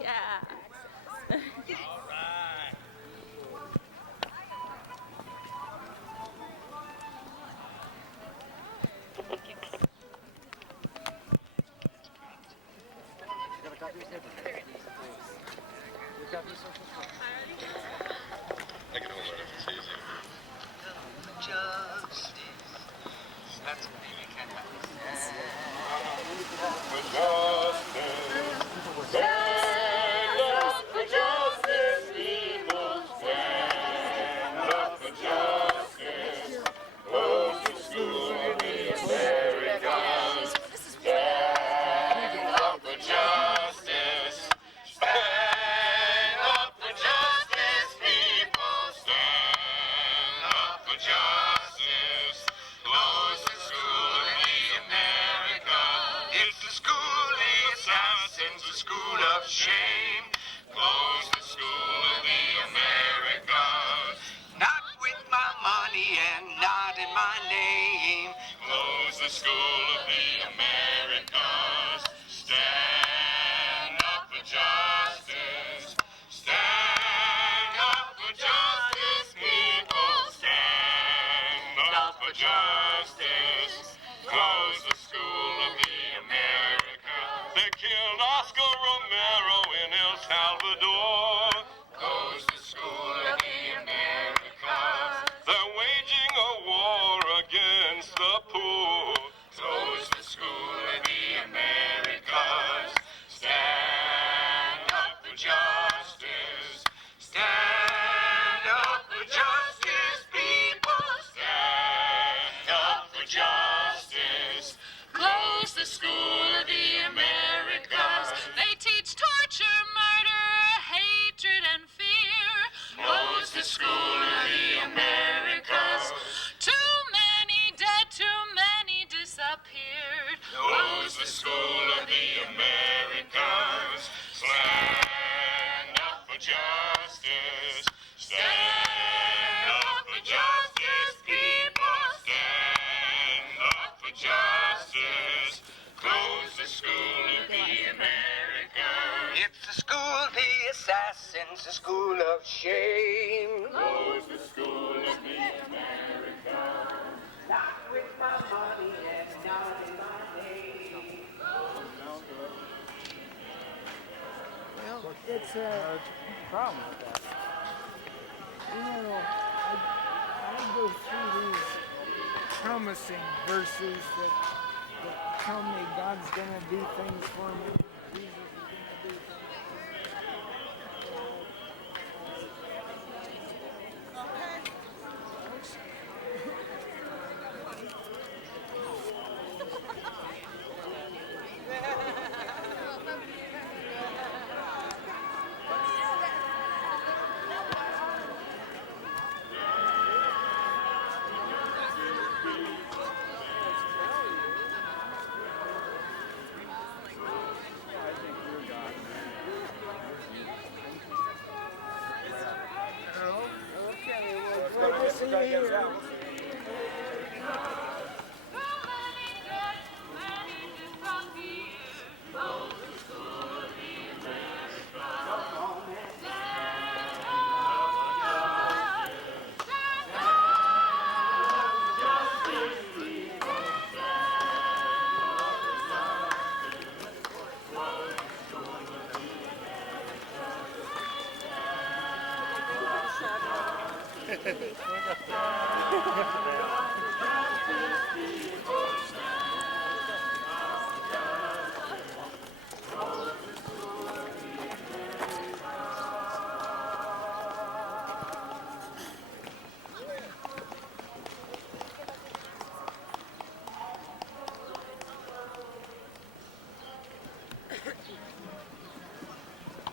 Yeah. I can hold it if it's easy. That's what you can't have. Stand up for justice, people. Stand up for justice. Close the school of the Americans. Stand up for justice. Stand up for justice, people. Stand up for justice. Close the school of the Americans. It's the school of the assassins, the school of shame. Close the school of the Americans. Not with my money and not in my name. Close the school of the Americans. Stand up for justice. Stand up for justice, people. Stand up for justice. school of the Americas. They teach torture, murder, hatred, and fear. Close the school of the Americas. Too many dead, too many disappeared. Close the school of the Americas. Stand up for justice. Stand up for justice, people. Stand up for justice. Close the school of the Americas. It's the school of the assassins, the school of shame. Close the school of the Americas. Not with my money and not in my name. Well, it's a problem with that. You know, I go through these promising verses that tell me God's gonna do things for me. Jesus is gonna do things.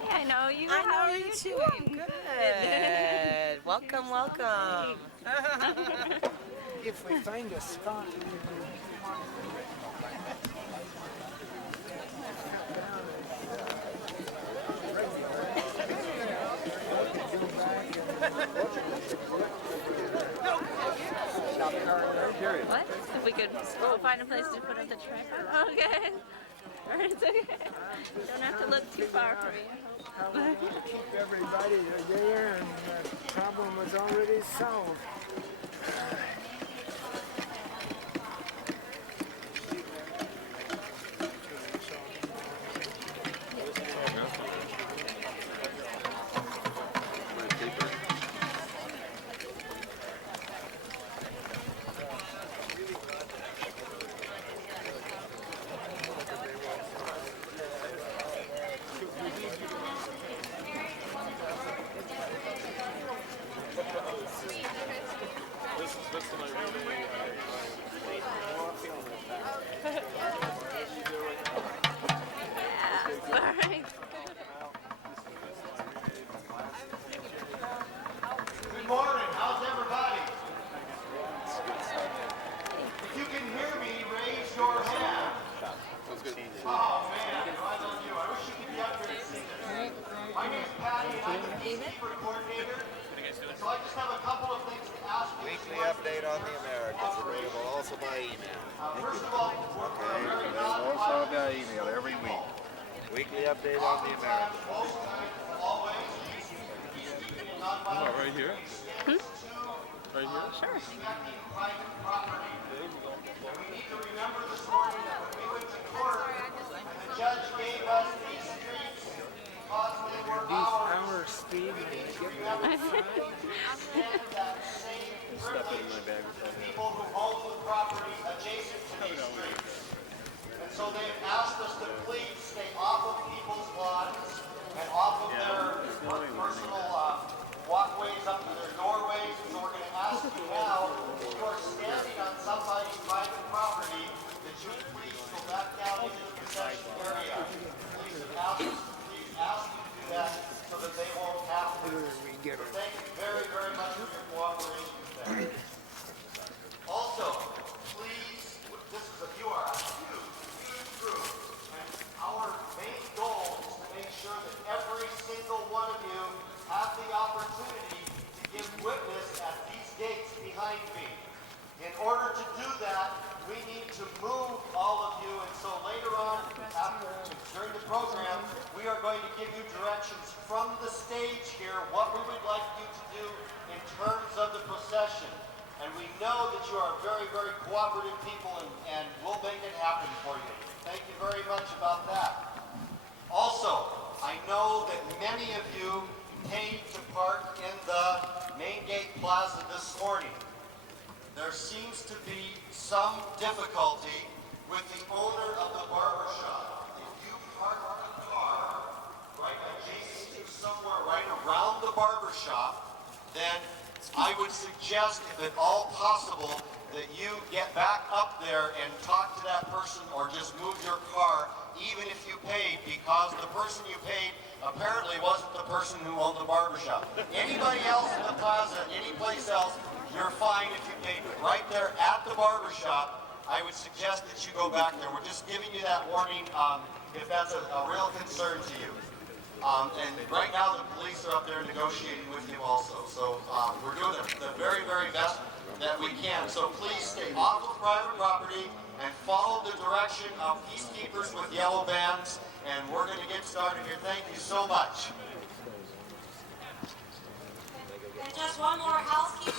Hey, I know you. I How know are you you too. doing? Good. Welcome, welcome. If we find a spot, What? If we could go find a place to put up the tripod? Okay. It's okay. Don't have to look too far for you. keep everybody there, and the problem was already solved. Good morning. How's everybody? If you can hear me, raise your hand. Oh man, I love you. I wish you could be up here and see this. My name's Patty, and I'm the Peacekeeper Coordinator. So I just have a couple of things to ask you. Weekly update on the Americas, available also by email. First of all, Okay, available also by email every week. Weekly update on the Americas. Right here? Right here? Sure. We need to remember this morning that when we went to court, the judge gave us these streets because they were ours. Speed. We need to remember that same privilege to people who own the property adjacent to these streets. And so they've asked us to please stay off of people's lawns and off of their personal walkways up to their doorways. So we're going to ask you now, if you are standing on somebody's private property, that you please go back down into the procession area? Please ask you to do that so that they won't have to. So thank you very, very much for your cooperation with that. Also, please, you are a huge group, and our main goal is to make sure that every single one of you have the opportunity to give witness at these gates behind me. In order to do that, we need to move all of you, and so later on, during the program, we are going to give you directions from the stage here, what we would like you to do in terms of the procession. And we know that you are very, very cooperative people, and we'll make it happen for you. Thank you very much about that. Also, I know that many of you came to park in the main gate plaza this morning. There seems to be some difficulty with the owner of the barber shop. If you park a car right adjacent to somewhere right around the barber shop, then I would suggest, if at all possible, that you get back up there and talk to that person or just move your car, even if you paid, because the person you paid apparently wasn't the person who owned the barbershop. Anybody else in the plaza, any place else, you're fine if you paid. But right there at the barbershop, I would suggest that you go back there. We're just giving you that warning if that's a real concern to you. And right now the police are up there negotiating with you also. So we're doing the very, very best that we can. So please stay off of private property and follow the direction of peacekeepers with yellow bands. And we're going to get started here. Thank you so much. And just one more housekeeping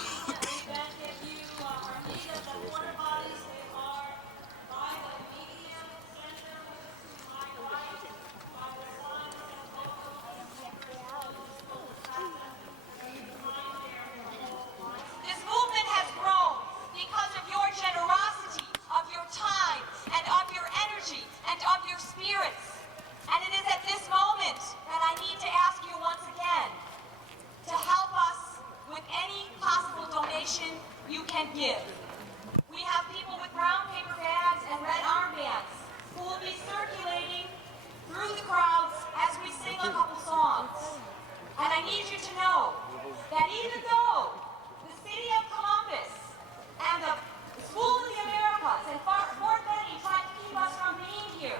event. If you are in need of the porta potties, they are by the media center to my right, by the signs and This movement has grown because of your generosity, of your time, and of your energy, and of your spirits. And it is at this moment that I need to ask you once again to help us with any possible donation you can give. We have people with brown paper bags and red armbands who will be circulating through the crowds as we sing a couple songs. And I need you to know that even though the city of Columbus and the School of the Americas and Fort Benning tried to keep us from being here,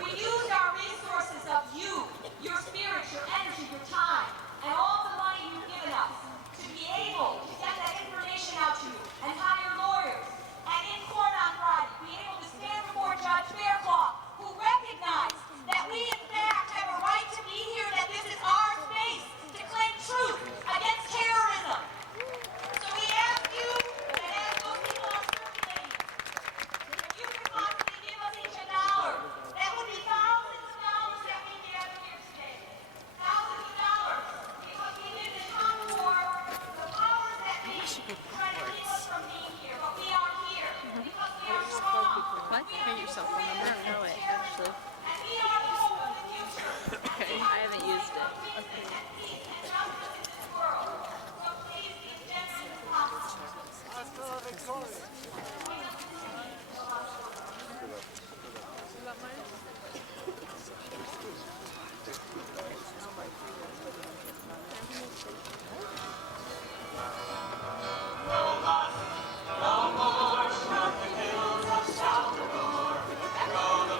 we used our resources of you, your spirit, your energy, your time, and all the money you've given us to be able to get that information out to you and hire lawyers, and in court on Friday, be able to stand before Judge Fairclough, who recognized that we in fact have a right to be here, that this is our space to claim truth against terrorism. So we ask you that as those people are circulating, if you could possibly give us each $1, that would be thousands of dollars that we gather here today. Thousands of dollars, because we live in for the powers that be try to keep us from being here, but we are here because we are strong. What? Hear yourself on them. I don't know it, actually. And we are the hope of the future. Okay, I haven't used it. Peace and justice in this world. So please be as generous as possible. No more smoke the hills of Salvador. Echo the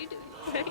you doing?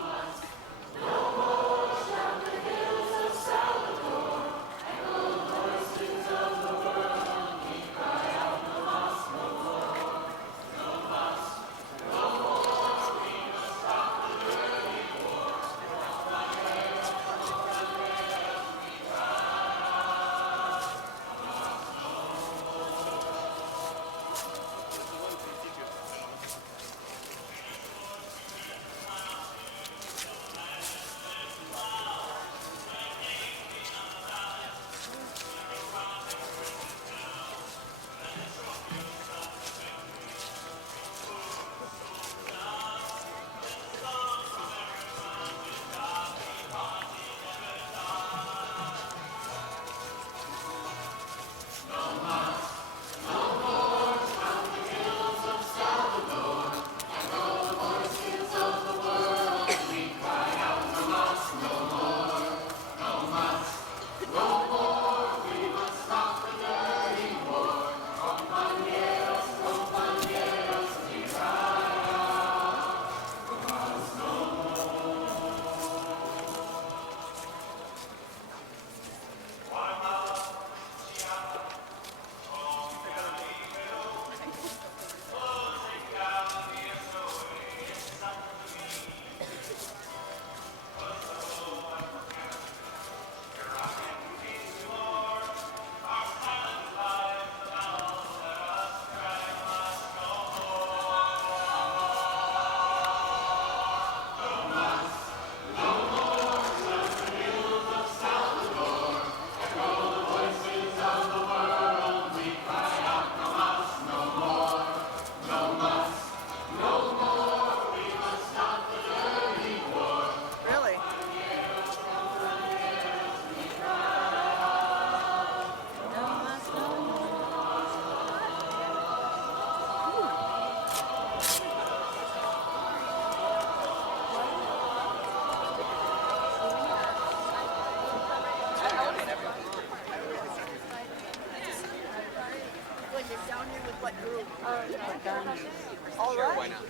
Sure, why not?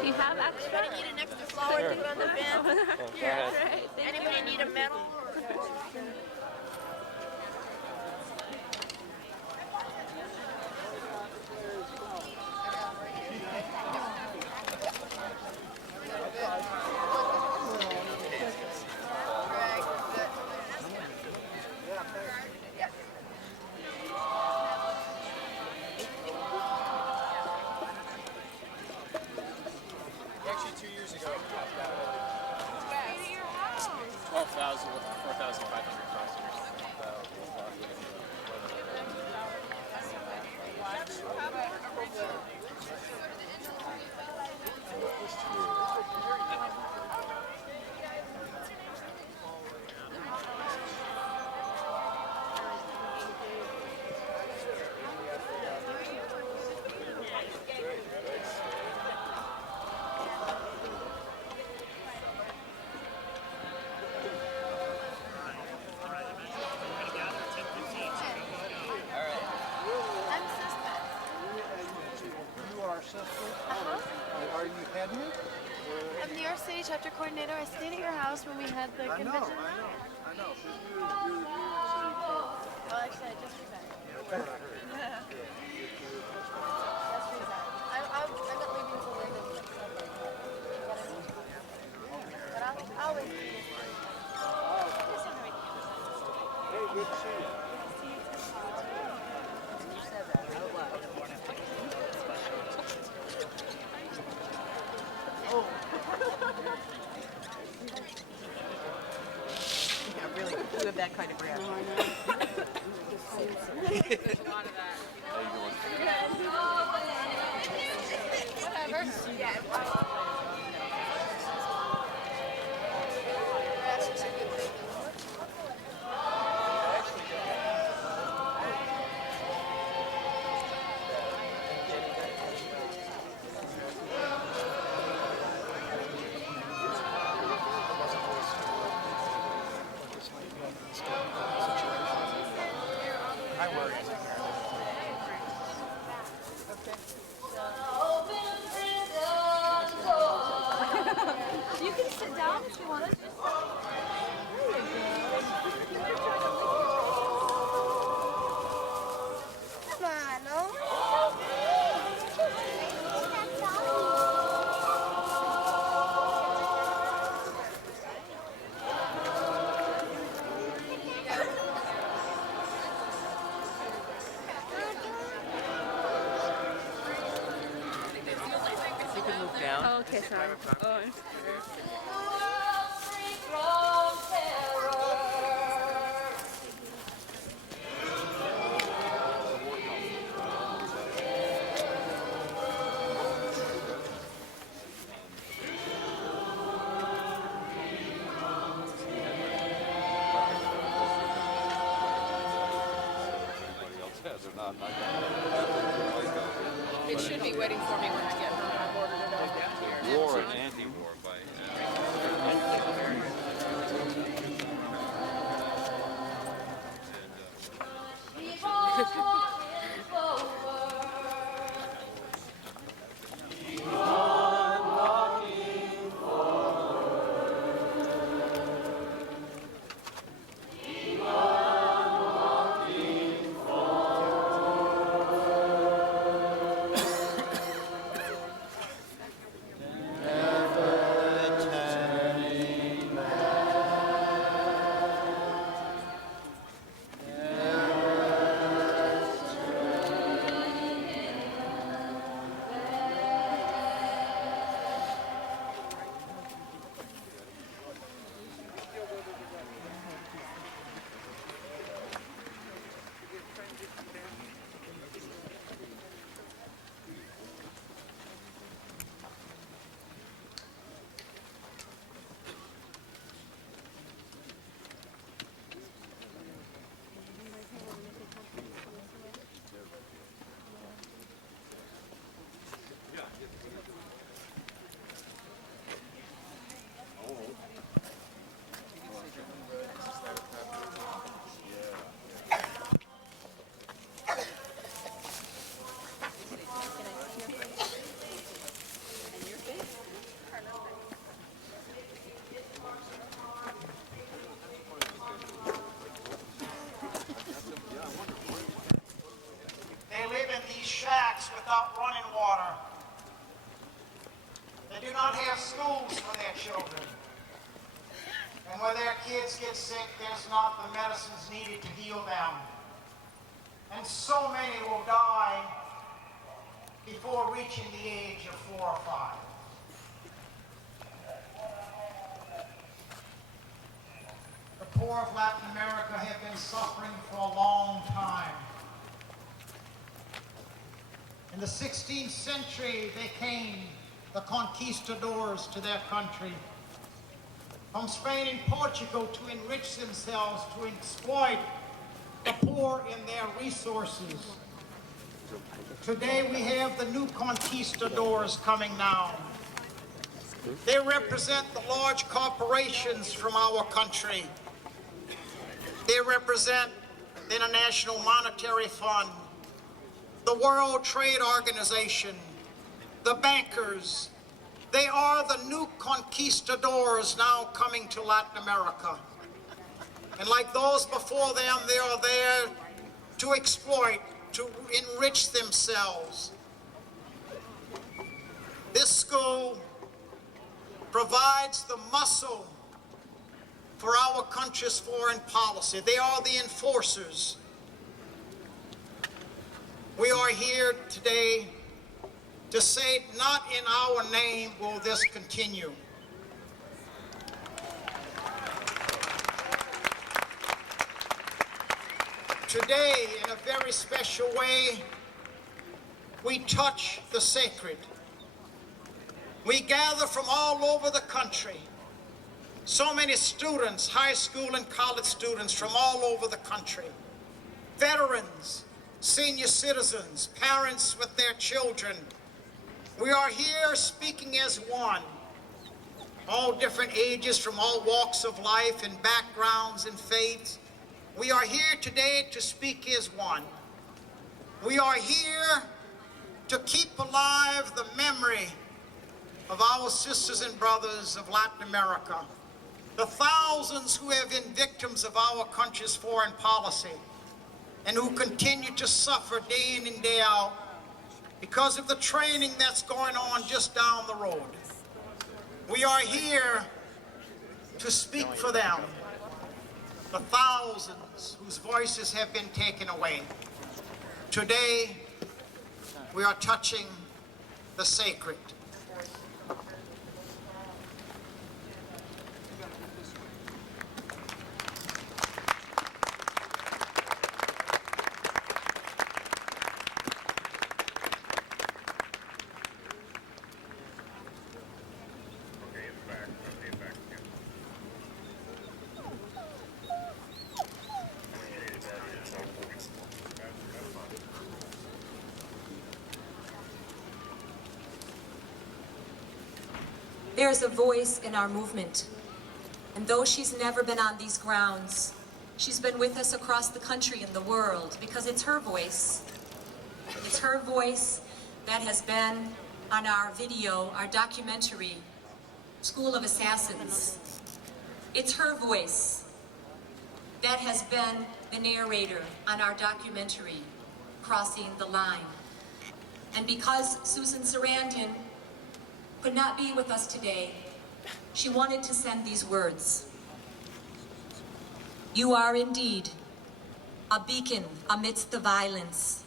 Do you have extra? Anybody need an extra flower to put on the bin? Here. Anybody need a medal? Actually, 2 years ago, we topped out at 12,000 with 4,500 crossers. Are you heading? I'm New York City chapter coordinator. I stayed at your house when we had the convention. I know. Well, actually, I just resigned. That's what I heard. Just resigned. I'm not leaving until the end of next Sunday. But I'll wait. Hey, good to see you. Yeah, really, you have that kind of reaction. There's a lot of that. Whatever. Yeah. okay, sorry. Oh, It should be waiting for me when I get home. I've ordered it all down here. War and anti-war by They live in these shacks without running water. They do not have schools for their children. And when their kids get sick, there's not the medicines needed to heal them. And so many will die before reaching the age of 4 or 5. The poor of Latin America have been suffering for a long time. In the 16th century, they came, the conquistadors, to their country from Spain and Portugal to enrich themselves, to exploit the poor in their resources. Today we have the new conquistadors coming now. They represent the large corporations from our country. They represent the International Monetary Fund, the World Trade Organization, the bankers. They are the new conquistadors now coming to Latin America. And like those before them, they are there to exploit, to enrich themselves. This school provides the muscle for our country's foreign policy. They are the enforcers. We are here today to say, not in our name will this continue. Today, in a very special way, we touch the sacred. We gather from all over the country. So many students, high school and college students from all over the country. Veterans, senior citizens, parents with their children. We are here speaking as one. All different ages, from all walks of life and backgrounds and faiths. We are here today to speak as one. We are here to keep alive the memory of our sisters and brothers of Latin America, the thousands who have been victims of our country's foreign policy and who continue to suffer day in and day out because of the training that's going on just down the road. We are here to speak for them, the thousands whose voices have been taken away. Today, we are touching the sacred. There's a voice in our movement. And though she's never been on these grounds, she's been with us across the country and the world because it's her voice. It's her voice that has been on our video, our documentary, School of Assassins. It's her voice that has been the narrator on our documentary, Crossing the Line. And because Susan Sarandon could not be with us today, she wanted to send these words. You are indeed a beacon amidst the violence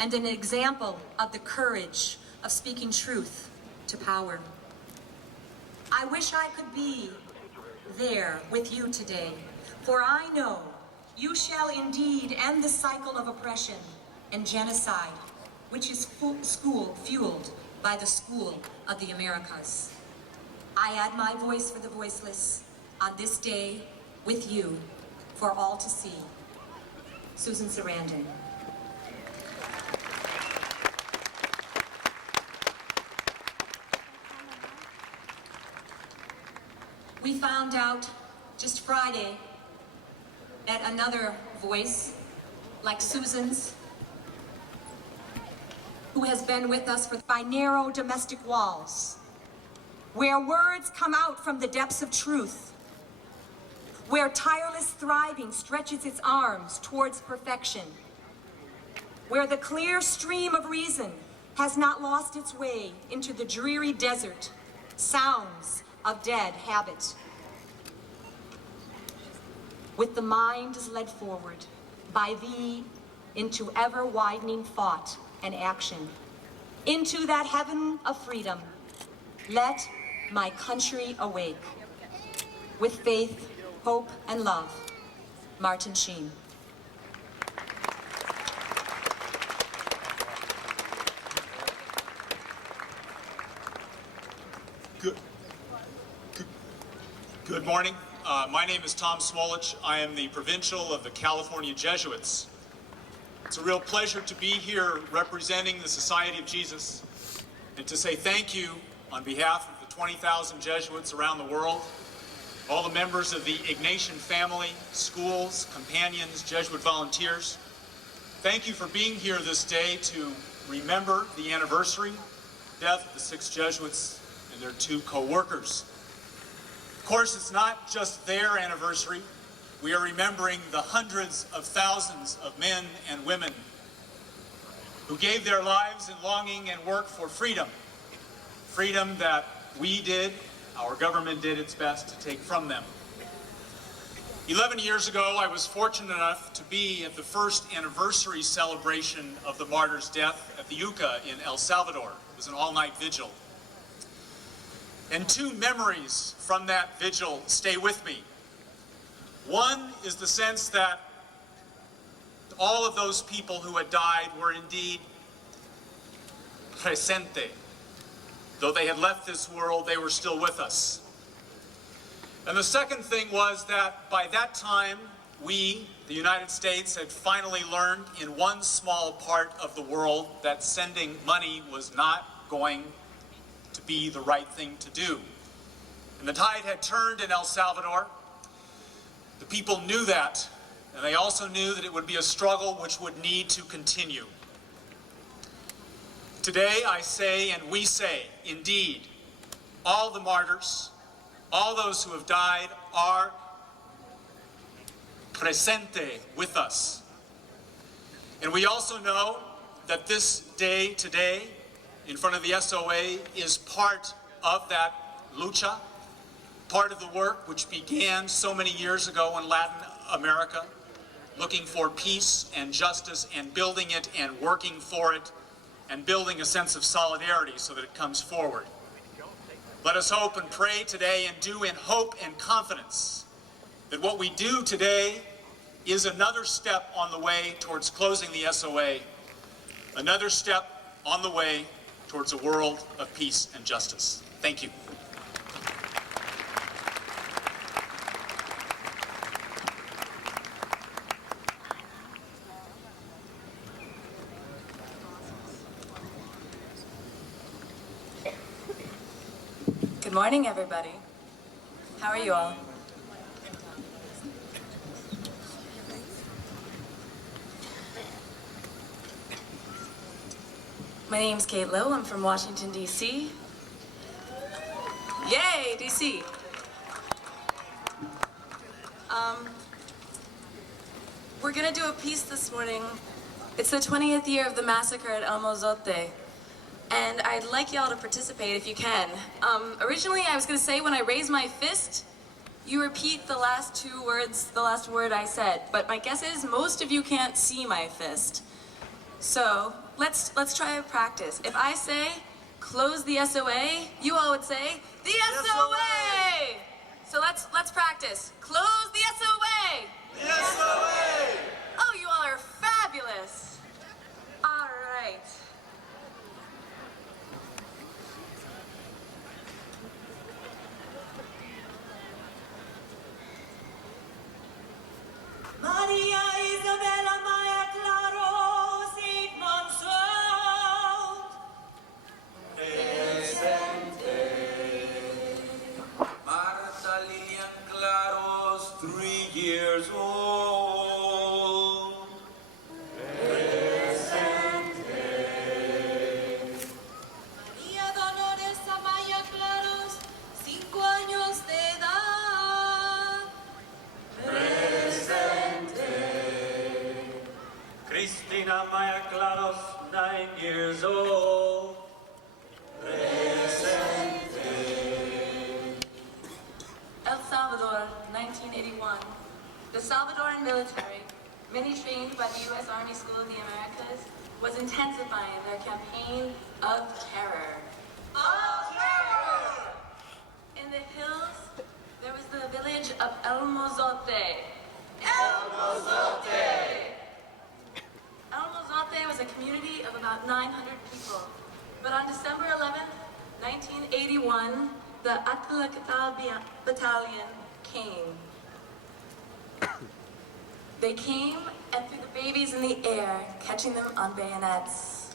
and an example of the courage of speaking truth to power. I wish I could be there with you today, for I know you shall indeed end the cycle of oppression and genocide, which is fueled by the School of the Americas. I add my voice for the voiceless on this day with you for all to see. Susan Sarandon. We found out just Friday that another voice, like Susan's, who has been with us by narrow domestic walls, where words come out from the depths of truth, where tireless thriving stretches its arms towards perfection, where the clear stream of reason has not lost its way into the dreary desert, sounds of dead habit. With the mind led forward by thee into ever-widening thought and action, into that heaven of freedom, let my country awake. With faith, hope, and love, Martin Sheen. Good morning. My name is Tom Smolich. I am the provincial of the California Jesuits. It's a real pleasure to be here representing the Society of Jesus and to say thank you on behalf of the 20,000 Jesuits around the world, all the members of the Ignatian family, schools, companions, Jesuit volunteers. Thank you for being here this day to remember the anniversary death of the 6 Jesuits and their 2 co-workers. Of course, it's not just their anniversary. We are remembering the hundreds of thousands of men and women who gave their lives in longing and work for freedom. Freedom that we did, our government did its best to take from them. 11 years ago, I was fortunate enough to be at the first anniversary celebration of the martyr's death at the Yucca in El Salvador. It was an all-night vigil. And 2 memories from that vigil stay with me. One is the sense that all of those people who had died were indeed presente. Though they had left this world, they were still with us. And the second thing was that by that time, we, the United States, had finally learned in one small part of the world that sending money was not going to be the right thing to do. And the tide had turned in El Salvador. The people knew that, and they also knew that it would be a struggle which would need to continue. Today I say, and we say, indeed, all the martyrs, all those who have died are presente with us. And we also know that this day today, in front of the SOA, is part of that lucha, part of the work which began so many years ago in Latin America, looking for peace and justice and building it and working for it and building a sense of solidarity so that it comes forward. Let us hope and pray today and do in hope and confidence that what we do today is another step on the way towards closing the SOA, another step on the way towards a world of peace and justice. Thank you. Good morning, everybody. How are you all? My name's Kate Lowe. I'm from Washington, D.C. Yay, D.C. We're gonna do a piece this morning. It's the 20th year of the massacre at El Mozote, and I'd like y'all to participate if you can. Originally, I was gonna say when I raise my fist, you repeat the last two words, the last word I said, but my guess is most of you can't see my fist. So let's try a practice. If I say, close the SOA, you all would say, the SOA! So let's practice. Close the SOA! The SOA! Oh, you all are fabulous. All right. Maria Isabella Maya Claro Saint Monceau. Presente. Marta Lilian Claros, 3 years old. Presente. María Dolores Amaya Claros, 5 años de edad. Presente. Cristina Maya Claros, 9 years old. Presente. El Salvador, 1981. The Salvadoran military, many trained by the U.S. Army School of the Americas, was intensifying their campaign of terror. Of terror! In the hills, there was the village of El Mozote. El Mozote! El Mozote was a community of about 900 people. But on December 11th, 1981, the Atla Battalion came. They came and threw the babies in the air, catching them on bayonets.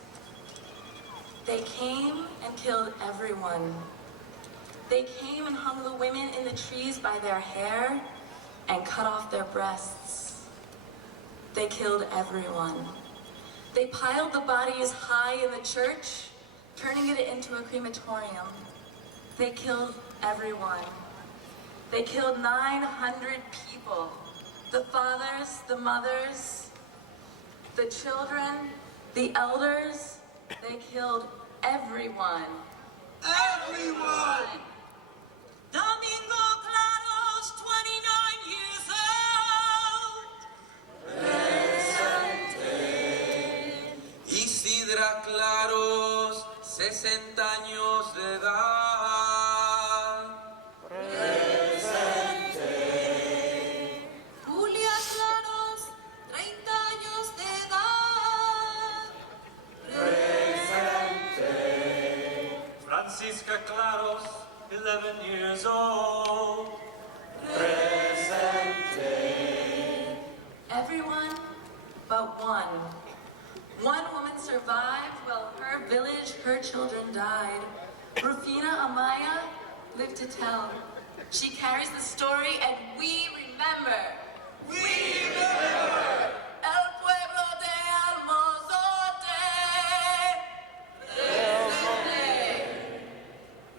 They came and killed everyone. They came and hung the women in the trees by their hair and cut off their breasts. They killed everyone. They piled the bodies high in the church, turning it into a crematorium. They killed everyone. They killed 900 people. The fathers, the mothers, the children, the elders. They killed everyone. Everyone! Domingo Claros, 29 years old. Presente. Isidra Claros, 60 años de edad. Presente. Julia Claros, 30 años de edad. Presente. Francisca Claros, 11 years old. Presente. Everyone but one. One woman survived while her village, her children died. Rufina Amaya lived to tell. She carries the story and we remember. We remember. El pueblo de El Mozote.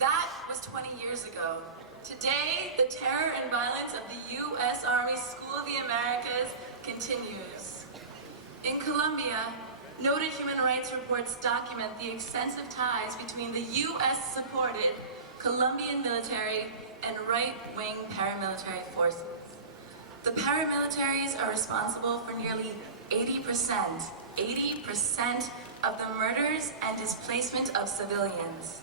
That was 20 years ago. Today, the terror and violence of the U.S. Army School of the Americas continues. In Colombia, noted human rights reports document the extensive ties between the U.S.-supported Colombian military and right-wing paramilitary forces. The paramilitaries are responsible for nearly 80% of the murders and displacement of civilians.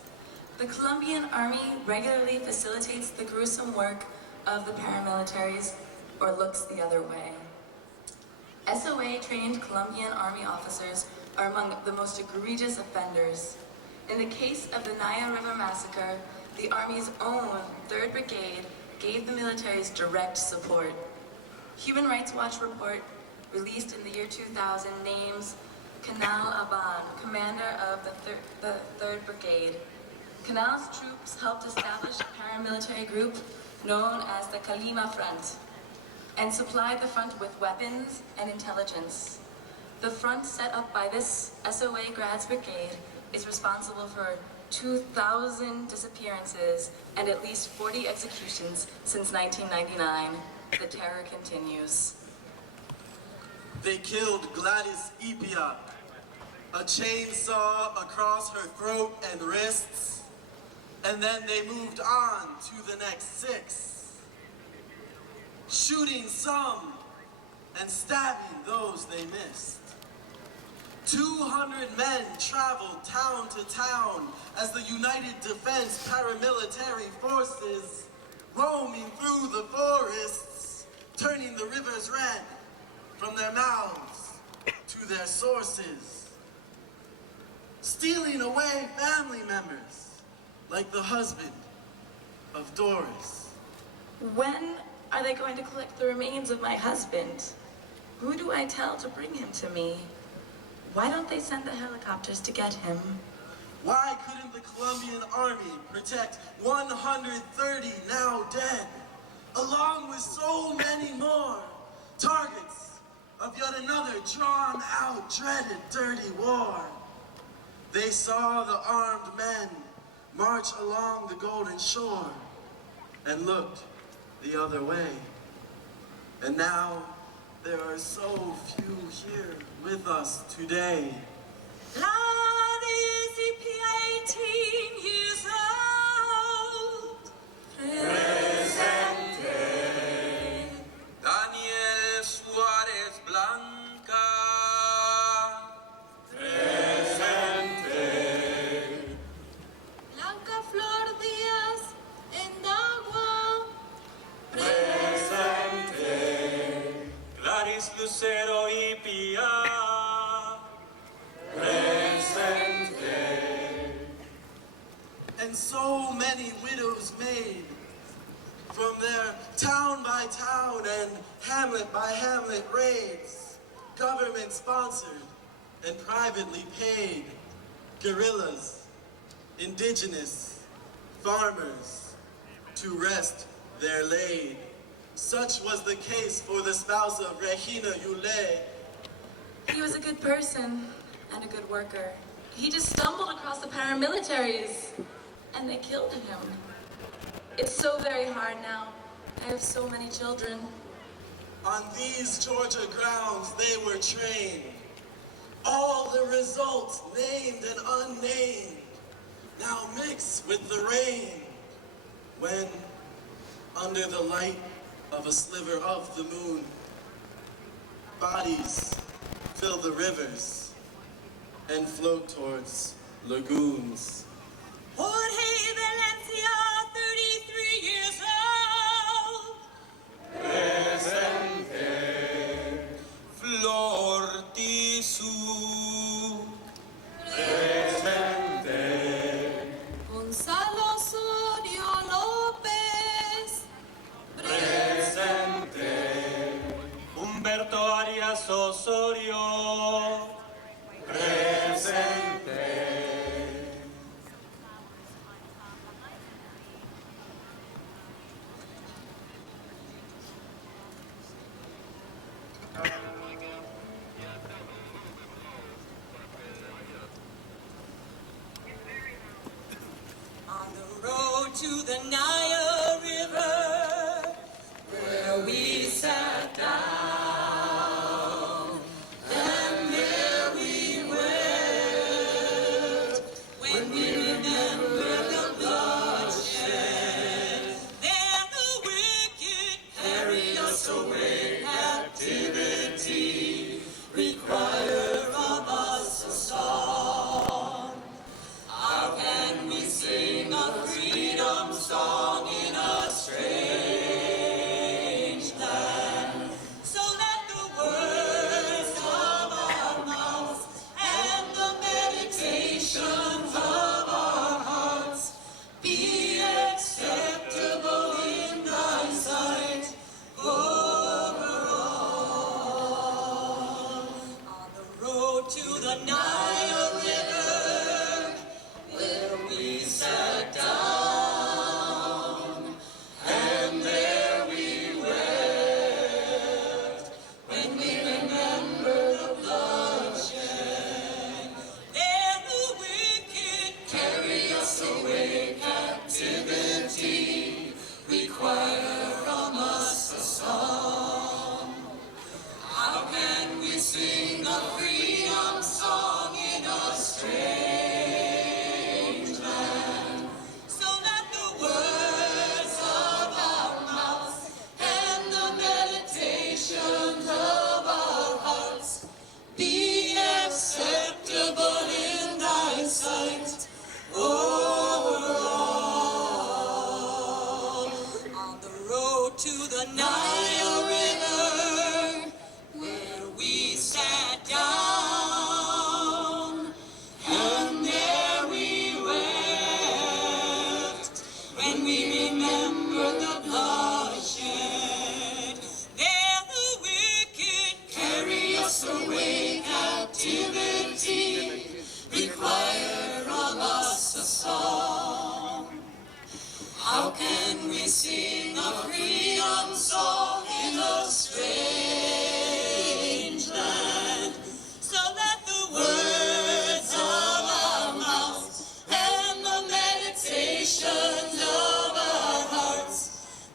The Colombian army regularly facilitates the gruesome work of the paramilitaries or looks the other way. SOA-trained Colombian army officers are among the most egregious offenders. In the case of the Naya River massacre, the Army's own 3rd Brigade gave the military's direct support. Human Rights Watch report, released in the year 2000, names Kanal Aban, commander of the 3rd Brigade. Canal's troops helped establish a paramilitary group known as the Kalima Front and supplied the front with weapons and intelligence. The front set up by this SOA Grads Brigade is responsible for 2,000 disappearances and at least 40 executions since 1999. The terror continues. They killed Gladys Ipia, a chainsaw across her throat and wrists, and then they moved on to the next 6, shooting some and stabbing those they missed. 200 men traveled town to town as the United Defense Paramilitary Forces, roaming through the forests, turning the rivers red from their mouths to their sources, stealing away family members like the husband of Doris. When are they going to collect the remains of my husband? Who do I tell to bring him to me? Why don't they send the helicopters to get him? Why couldn't the Colombian army protect 130 now dead, along with so many more targets of yet another drawn-out, dreaded, dirty war? They saw the armed men march along the Golden Shore and looked the other way. And now there are so few here with us today. Gladys Ipia, 18 years old. Presente. Daniel Suárez Blanca. Presente. Blanca Flor Díaz Endagua. Presente. Gladys Lucero Ipia. And so many widows made from their town by town and hamlet by hamlet raids, government sponsored and privately paid, guerrillas, indigenous, farmers, to rest their laid. Such was the case for the spouse of Regina Yule. He was a good person and a good worker. He just stumbled across the paramilitaries and they killed him. It's so very hard now. I have so many children. On these Georgia grounds they were trained. All the results, named and unnamed, now mix with the rain. When, under the light of a sliver of the moon, bodies fill the rivers and float towards lagoons. Jorge Valencia, 33 years old. Presente. Flor Tisu. Presente. Gonzalo Osorio López. Presente. Humberto Arias Osorio. Presente. On the road to the Nile River, where we sat down, and there we wept when we remembered the bloodshed. Then the wicked carry us away. Captivity require of us a song. How can we sing a freedom song How can we sing a freedom song in a strange land, so that the words of our mouths and the meditations of our hearts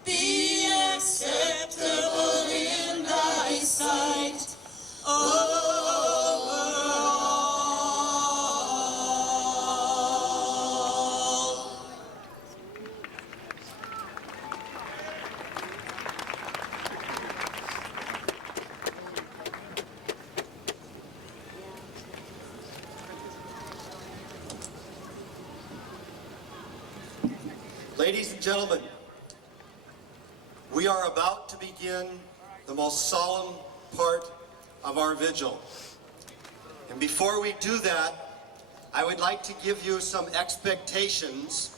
be acceptable in thy sight, O Ladies and gentlemen, we are about to begin the most solemn part of our vigil. And before we do that, I would like to give you some expectations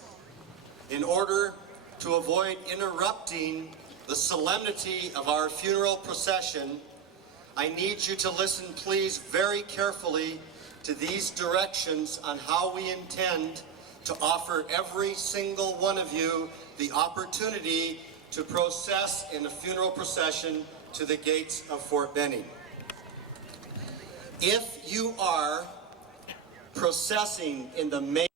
in order to avoid interrupting the solemnity of our funeral procession. I need you to listen, please, very carefully to these directions on how we intend to offer every single one of you the opportunity to process in a funeral procession to the gates of Fort Benning. If you are processing in the main